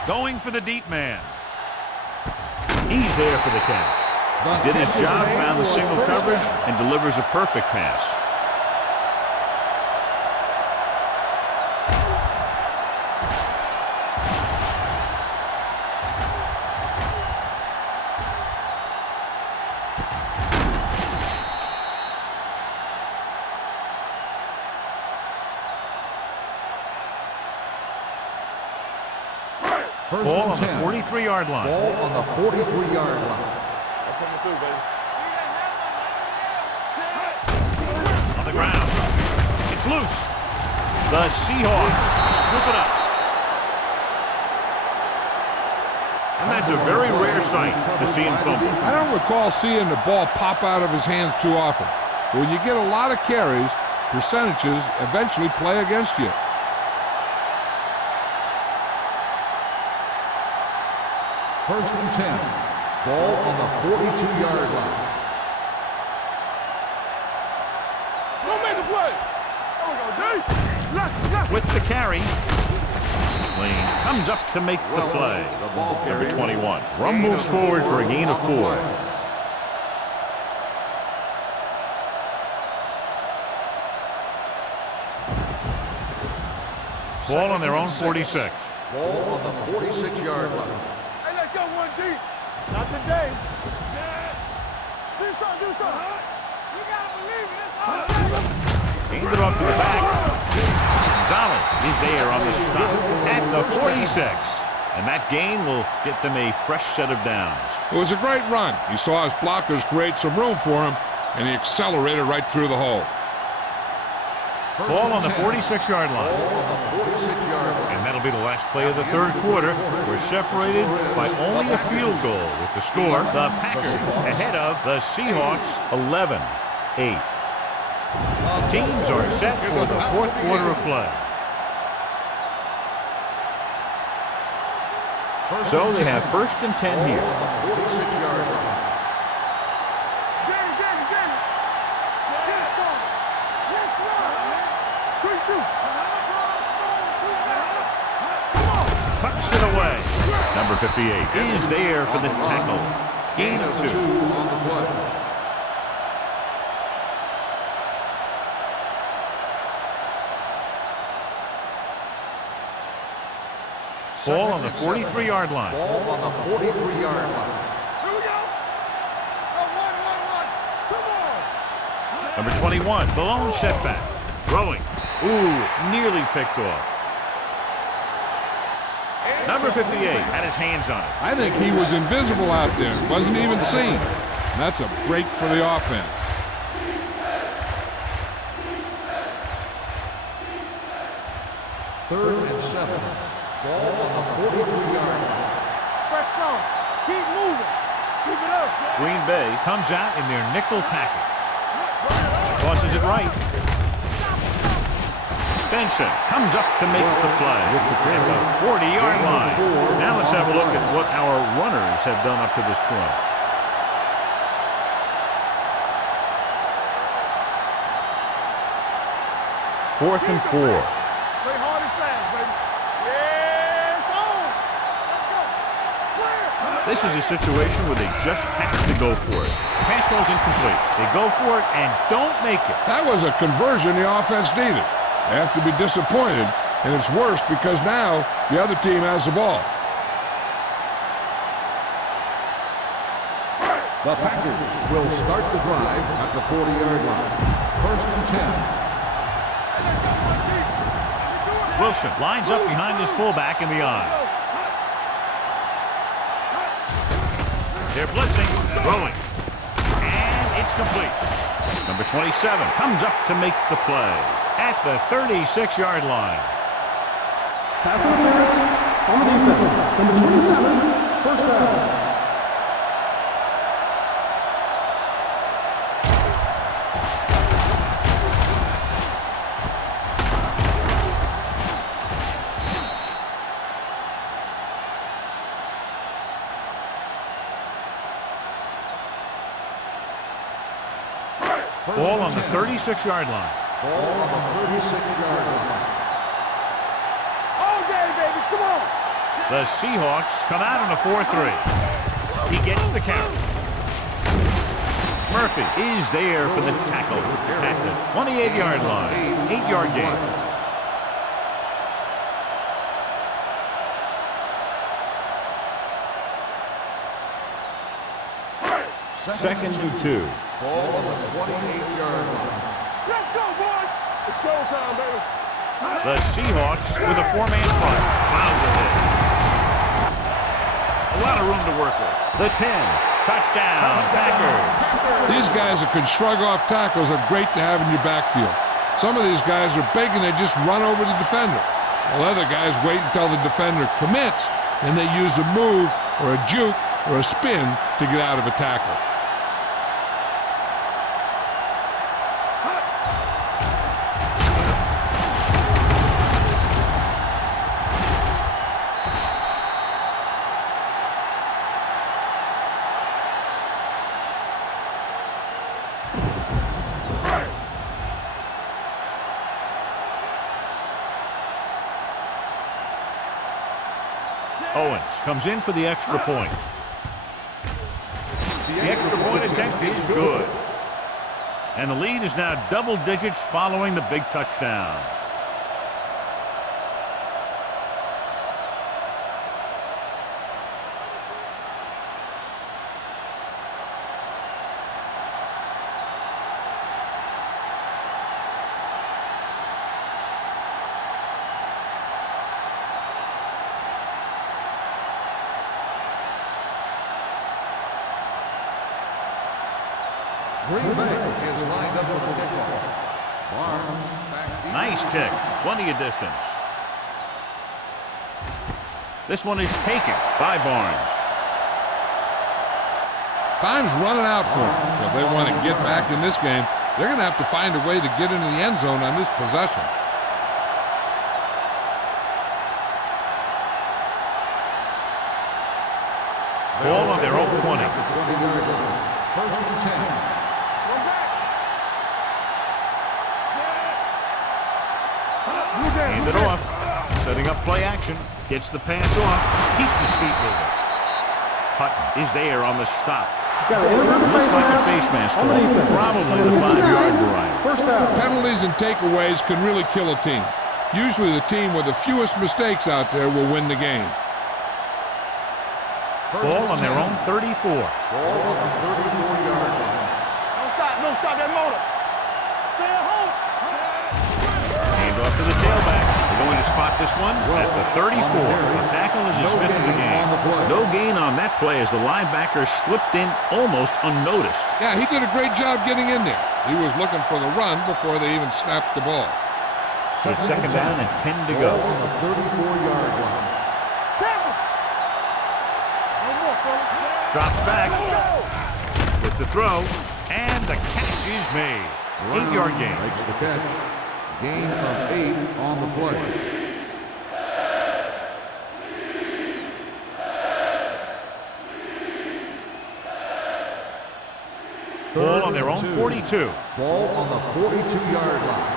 Going for the deep man. He's there for the catch. Did his job, found the single coverage, and delivers a perfect pass. Ball on the 43-yard line. Ball on the 43-yard line. I'm coming through, baby. On the ground. It's loose. The Seahawks scoop it up. And that's a very rare sight to see him fumble. I don't recall seeing the ball pop out of his hands too often. But when you get a lot of carries, percentages eventually play against you. First and 10. Ball on the 42-yard line. Don't make a play. There we go, D. Left. With the carry. Lane comes up to make the play. The ball Number carrier. 21 rumbles forward for a gain of 4. Ball on their own 46. Ball on the 46-yard line. Hey, let's go one deep. Not today. Do something, do something. You gotta believe it. Hands it off to the back. Gonzalez is there on the stop at the 46. And that gain will get them a fresh set of downs. It was a great run. He saw his blockers create some room for him, and he accelerated right through the hole. Ball on the 46-yard line. Ball on the 46-yard line. And that'll be the last play of the third quarter. We're separated by only a field goal with the score. The Packers ahead of the Seahawks 11-8. Teams are set for the fourth quarter of play. So they have 1st and 10 here. Ball on the 46-yard line. Tucks it away. Number 58 is there for the tackle. Gain of 2. On the play. Ball on the 43-yard line. Ball on the 43-yard line. Here we go. Come on. Number 21, the lone setback. Throwing. Ooh, nearly picked off. Number 58 had his hands on it. I think he was invisible out there. Wasn't even seen. And that's a break for the offense. Third and 7. Ball on the 43-yard line. Fresh start. Keep moving. Keep it up. Green Bay comes out in their nickel package. Tosses it right. Benson comes up to make the play at the 40-yard line. Now let's have a look at what our runners have done up to this point. Fourth and 4. Play hard and fast, baby. Yeah, it's on. Let's go. Clear. This is a situation where they just have to go for it. Pass ball's incomplete. They go for it and don't make it. That was a conversion the offense needed. They have to be disappointed, and it's worse because now the other team has the ball. The Packers will start the drive at the 40-yard line. 1st and 10. Wilson lines up behind his fullback in the eye. They're blitzing, throwing, and it's complete. Number 27 comes up to make the play at the 36-yard line. Pass interference on the defense. Number 27, first down. Ball on the 36-yard line. Ball on the 36-yard line. All day, baby. Come on. The Seahawks come out on a 4-3. He gets the carry. Murphy is there for the tackle at the 28-yard line. 8-yard gain. Second and 2. Ball on the 28-yard line. Let's go, boys. It's showtime, baby. The Seahawks with a 4-man front. Plows ahead. A lot of room to work with. The 10. Touchdown, Packers. These guys that can shrug off tackles are great to have in your backfield. Some of these guys are big and they just run over the defender. While other guys wait until the defender commits, and they use a move or a juke or a spin to get out of a tackle. Owens comes in for the extra point. The extra point attempt is good. And the lead is now double digits following the big touchdown. Green Bay is lined up with the kickoff. Barnes back deep. Nice kick. Plenty of distance. This one is taken by Barnes. Time's running out for them. So if they want to get back in this game, they're going to have to find a way to get into the end zone on this possession. Ball on their own 20. At the 20-yard line. First and 10. Hand it off. Setting up play action. Gets the pass off. Keeps his feet moving. Hutton is there on the stop. Looks like a face mask call. Probably the 5-yard variety. First down. Penalties and takeaways can really kill a team. Usually the team with the fewest mistakes out there will win the game. Ball on their own 34. Ball on the 34-yard line. Don't stop that motor. Stay at home. Hand off to the tailback. They're going to spot this one at the 34. The tackle is his fifth of the game. No gain on that play as the linebacker slipped in almost unnoticed. Yeah, he did a great job getting in there. He was looking for the run before they even snapped the ball. So it's second down and 10 to go. Ball on the 34-yard line. Drops back with the throw, and the catch is made. 8-yard gain. Makes the catch. Gain of 8 on the play. Ball on their own 42. Ball on the 42-yard line.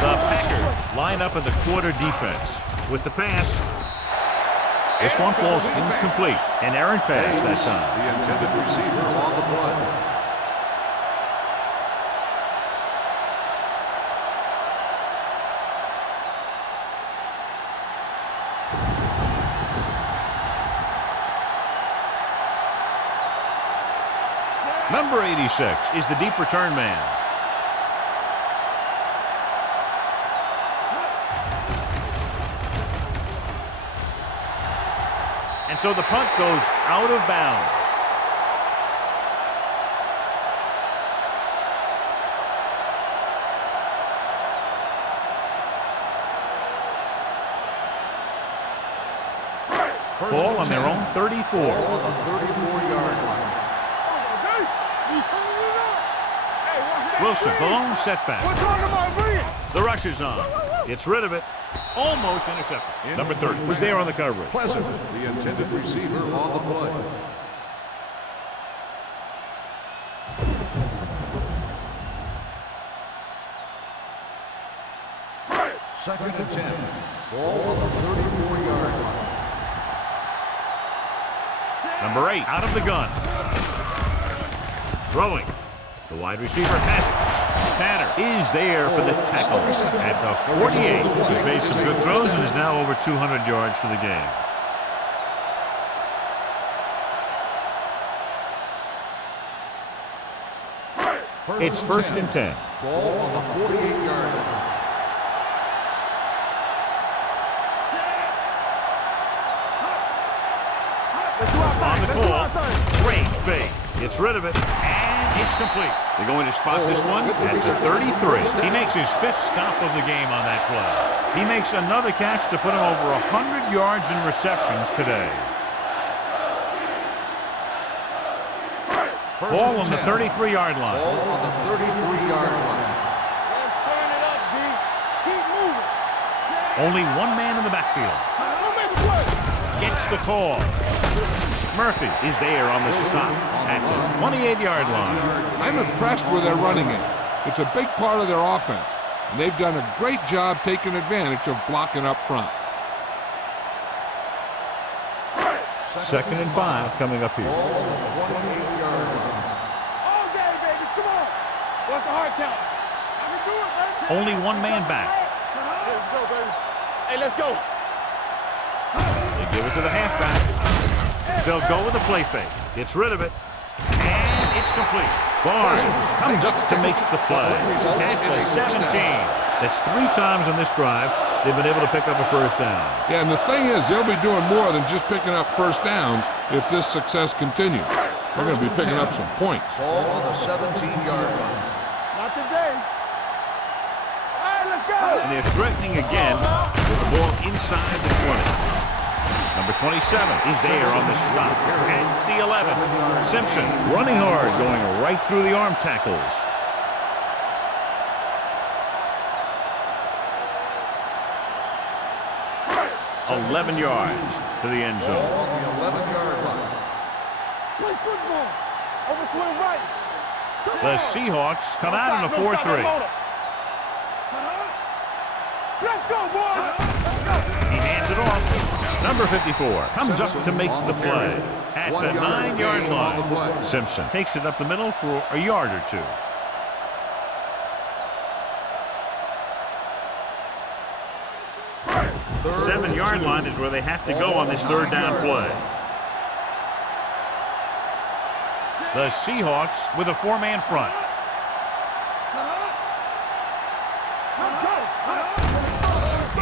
The Packers line up in the quarter defense with the pass. This one falls incomplete. An errant pass that time. The intended receiver on the play. Number 86 is the deep return man. And so the punt goes out of bounds. Ball on their own 34. Ball on the 34-yard line. Wilson, the lone setback. We're talking about bringing. The rush is on. Gets rid of it. Almost intercepted. Number 30 was there on the coverage. Pleasant, the intended receiver on the play. Second and 10. Ball on the 34-yard line. Number 8 out of the gun. Throwing. The wide receiver has it. Tanner is there for the tackle at the 48. He's made some good throws and is now over 200 yards for the game. It's first and 10. Ball on the 48-yard line. On the call. Great fake. Gets rid of it. And it's complete. They're going to spot this one at the 33. He makes his 5th stop of the game on that play. He makes another catch to put him over 100 yards in receptions today. Ball on the 33-yard line. Ball on the 33-yard line. Let's turn it up, D. Keep moving. Only one man in the backfield. Don't make a play. Gets the call. Murphy is there on the stop at the 28-yard line. I'm impressed with their running game. It's a big part of their offense. and they've done a great job taking advantage of blocking up front. 2nd and 5 coming up here. Ball on the 28-yard line. All day, baby. Come on. What's the hard count? I can do it, baby. Only one man back. Let's go, baby. Hey, let's go. They give it to the halfback. They'll go with the play fake. Gets rid of it. And it's complete. Barnes comes up to make the play at the 17. That's 3 times on this drive they've been able to pick up a first down. Yeah, and the thing is, they'll be doing more than just picking up first downs if this success continues. They're going to be picking up some points. Ball on the 17-yard line. Not today. All right, let's go. And they're threatening again with the ball inside the 20. Number 27 is there on the stop at the 11. Simpson running hard, going right through the arm tackles. Second 11 yards to the end Ball zone. on the 11-yard line. Play football. Over swing right. Come The on. Seahawks come Don't out in a stop, don't stop that 4-3. motor. Let's go, boy. He hands it off. Number 54 comes up to make the play at the 9-yard line. Simpson takes it up the middle for a yard or two. The 7-yard line is where they have to go on this 3rd down play. The Seahawks with a 4-man front.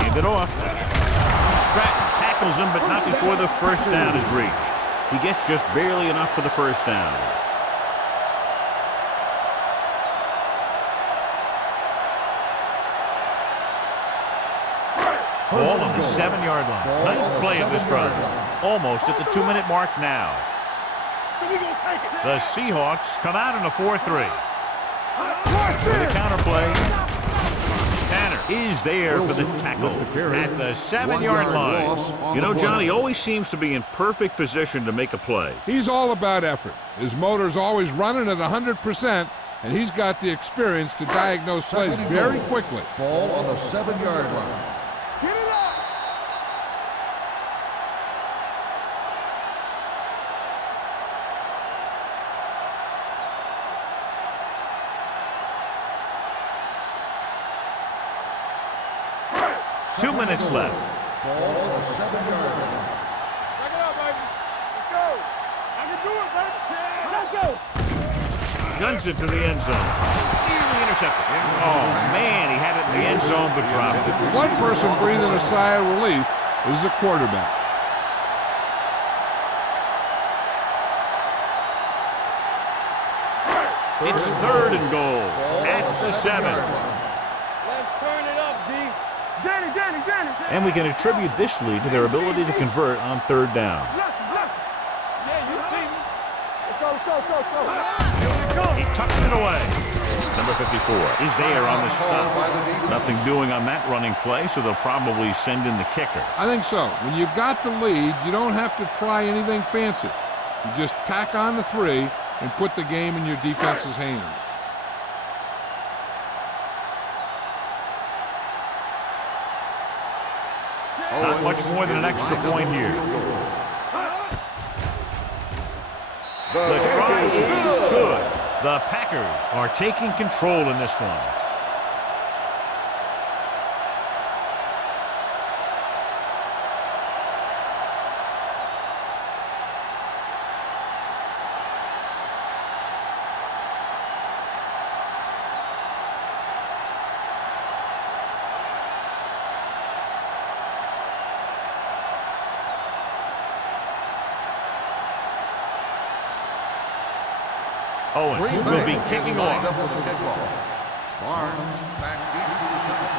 Hand it off. Stratton tackles him, but not before the first down is reached. He gets just barely enough for the first down. Ball on the 7-yard line. 9th play of this drive. Almost at the 2-minute mark now. So we gonna take it. The Seahawks come out in a 4-3. For the counterplay, Tanner is there for the tackle at the 7-yard line. You know, John, he always seems to be in perfect position to make a play. He's all about effort. His motor's always running at 100%, and he's got the experience to diagnose plays very quickly. Ball on the 7-yard line. Get it up. Two minutes left. Ball on the 7-yard line. Back it up, baby. Let's go. I can do it, baby. Let's go. Guns it to the end zone. Nearly intercepted. Oh, man, he had it in the end zone but dropped it. One person breathing a sigh of relief is the quarterback. It's 3rd and goal at the 7. Let's turn it up, D. Danny. And we can attribute this lead to their ability to convert on 3rd down. Look. Yeah, you see me. Let's go. He tucks it away. Number 54 is there on the stop. Nothing doing on that running play, so they'll probably send in the kicker. I think so. When you've got the lead, you don't have to try anything fancy. You just tack on the 3 and put the game in your defense's hands. Not much more than an extra point here. The try is good. The Packers are taking control in this one. Owen will be kicking off. Barnes back deep to return.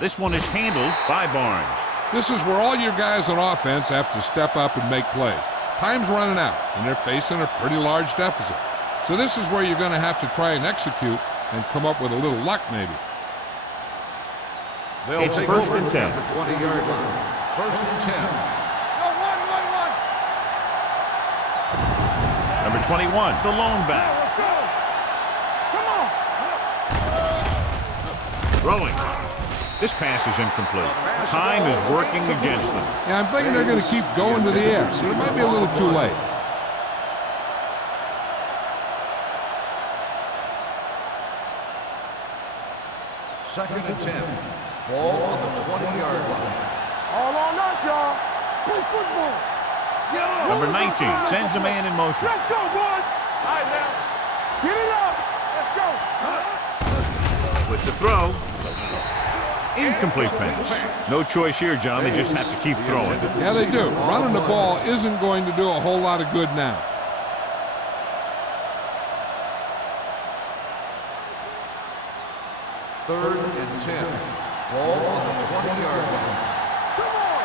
This one is handled by Barnes. This is where all your guys on offense have to step up and make plays. Time's running out, and they're facing a pretty large deficit. So this is where you're going to have to try and execute and come up with a little luck, maybe. It's 1st and 10. At the 20-yard line. 1st and 10. Number 21, the lone back. Let's go. Come on. Throwing. This pass is incomplete. Time is working against them. Yeah, I'm thinking they're going to keep going to the air, so it might be a little too late. Second and 10. Ball on the 20-yard line. All on us, y'all. Play football. Number 19 sends a man in motion. Let's go, boys. All right, now. Get it up. Let's go. With the throw. Incomplete pass. No choice here, John. They just have to keep throwing. Yeah, they do. Running the ball isn't going to do a whole lot of good now. Third and 10. Ball on the 20-yard line. Come on.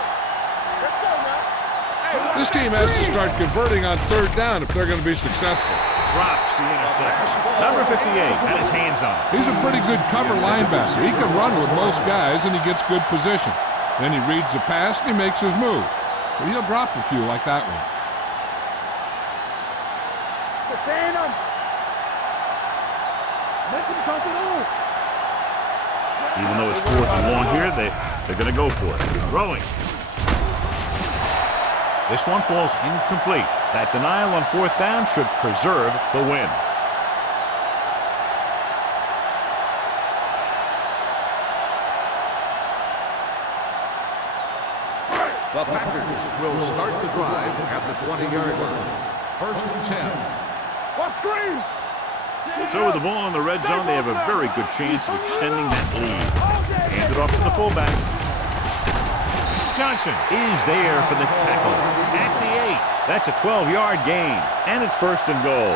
Let's go, now. This team has to start converting on third down if they're going to be successful. Drops the interception. Number 58 had his hands on it. He's a pretty good cover linebacker. He can run with most guys, and he gets good position. Then he reads the pass, and he makes his move. But he'll drop a few like that one. Defend him. Make him come to the line. Even though it's 4th and long here, they're going to go for it. Throwing. This one falls incomplete. That denial on 4th down should preserve the win. The Packers will start the drive at the 20-yard line. First and 10. What screen? So with the ball in the red zone, they have a very good chance of extending that lead. Hand it off to the fullback. Johnson is there for the tackle at the 8. That's a 12-yard gain, and it's 1st and goal.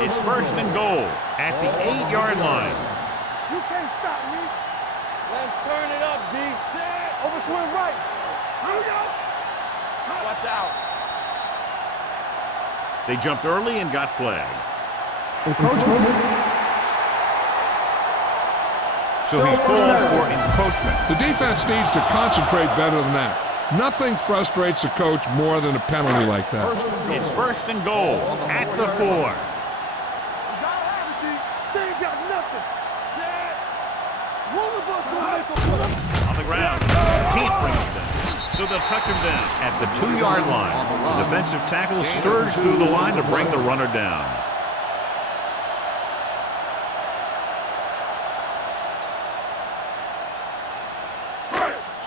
It's 1st and goal at the 8-yard line. You can't stop me. Let's turn it up, D. Over swing right. Here we go. Watch out. They jumped early and got flagged. Encroachment. So he's called for encroachment. The defense needs to concentrate better than that. Nothing frustrates a coach more than a penalty like that. It's 1st and goal at the 4. They ain't got nothing. One of us will make a play. On the ground. Can't bring him down. So they'll touch him down at the 2-yard line. The defensive tackle surged through the line to bring the runner down.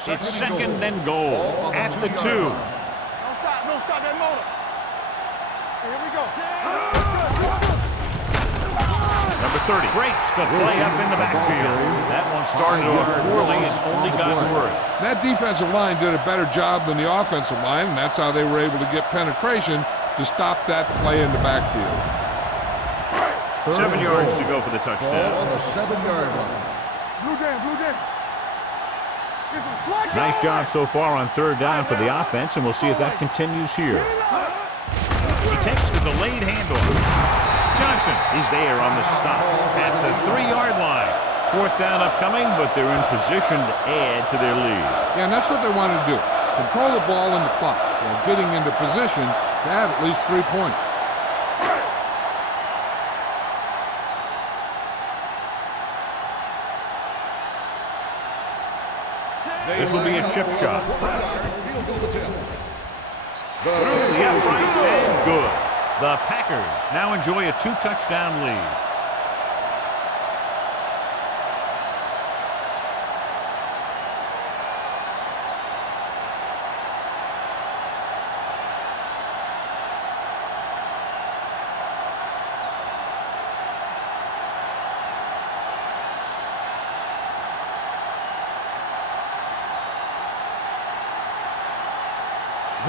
It's 2nd and goal at the 2. Don't stop that motor. Here we go. Number 30 breaks the play up in the backfield. That one started off poorly and only got worse. That defensive line did a better job than the offensive line, and that's how they were able to get penetration to stop that play in the backfield. 7 yards to go for the touchdown. Ball on the 7-yard line. Blue jam. Nice job so far on 3rd down for the offense, and we'll see if that continues here. He takes the delayed handoff. Johnson is there on the stop at the 3-yard line. 4th down upcoming, but they're in position to add to their lead. Yeah, and that's what they want to do. Control the ball in the clock while getting into position to have at least 3 points. This will be a chip shot. Through the uprights and good. The Packers now enjoy a 2-touchdown lead.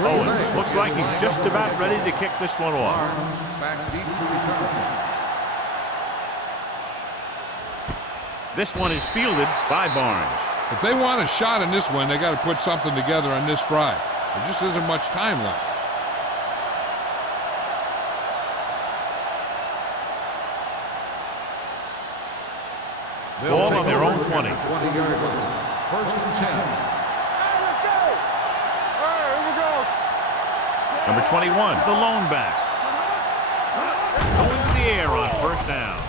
Owens looks like he's just about ready to kick this one off. Back deep to return. This one is fielded by Barnes. If they want a shot in this one, they got to put something together on this drive. There just isn't much time left. Ball on their own 20. 20-yard line. First and 10. Let's go. All right, here we go. Number 21, the lone back. Going to the air on first down.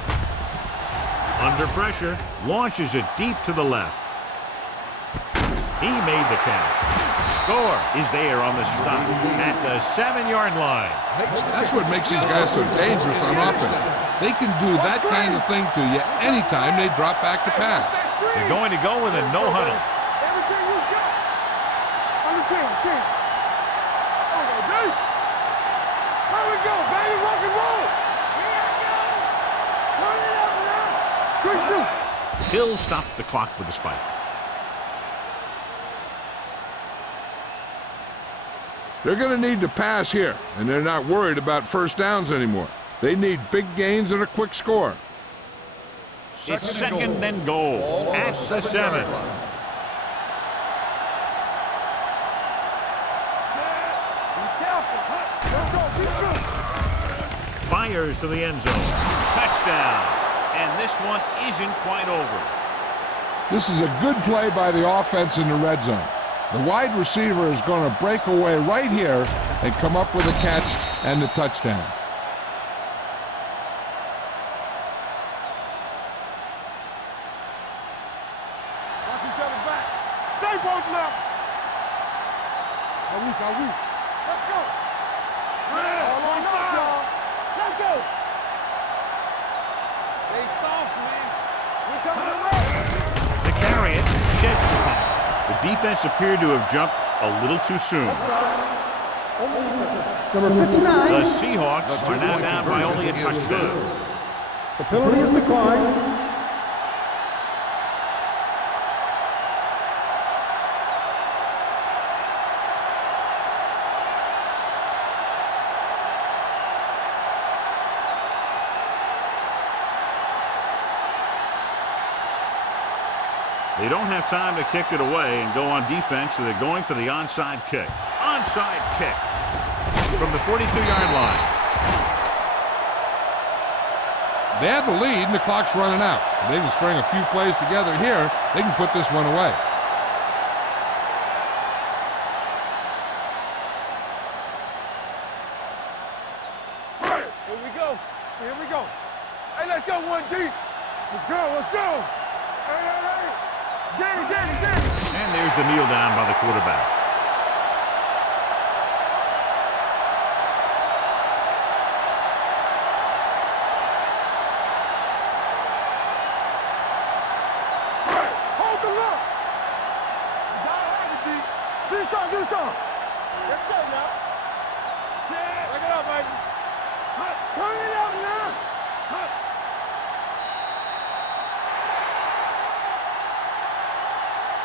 Under pressure, launches it deep to the left. He made the catch. Score is there on the stop at the 7-yard line. That's what makes these guys so dangerous on offense. They can do that kind of thing to you anytime they drop back to pass. They're going to go with a no huddle. Everything you got. On the team. Okay, there we go, baby. Rock and roll. Turn it up now. Good shoot. Hill stopped the clock with a spike. They're going to need to pass here, and they're not worried about first downs anymore. They need big gains and a quick score. It's second and goal at the 7. Fires to the end zone. Touchdown. And this one isn't quite over. This is a good play by the offense in the red zone. The wide receiver is going to break away right here and come up with a catch and the touchdown. Watch each other back. Stay posted up. Let's go. All on us, y'all. Let's go. Stay soft, man. We're coming around. The carry it sheds the punt. The defense appeared to have jumped a little too soon. Number 59. The Seahawks are now down by only a touchdown. The penalty is declined. They don't have time to kick it away and go on defense, so they're going for the onside kick. Onside kick from the 42-yard line. They have the lead, and the clock's running out. If they can string a few plays together here, they can put this one away. Here we go. Hey, let's go, 1D. Let's go. Hey. Danny. And there's the kneel down by the quarterback. Hold the lock. Give me some. Let's go now. Break it up, baby. Turn it up now.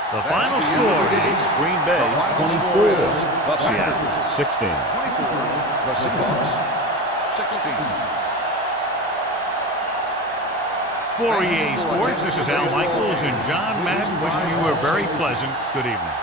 The final score is Green Bay 24, Seattle 16. The Seahawks, 16. For EA Sports, this is Al Michaels and John Madden wishing you a very pleasant good evening.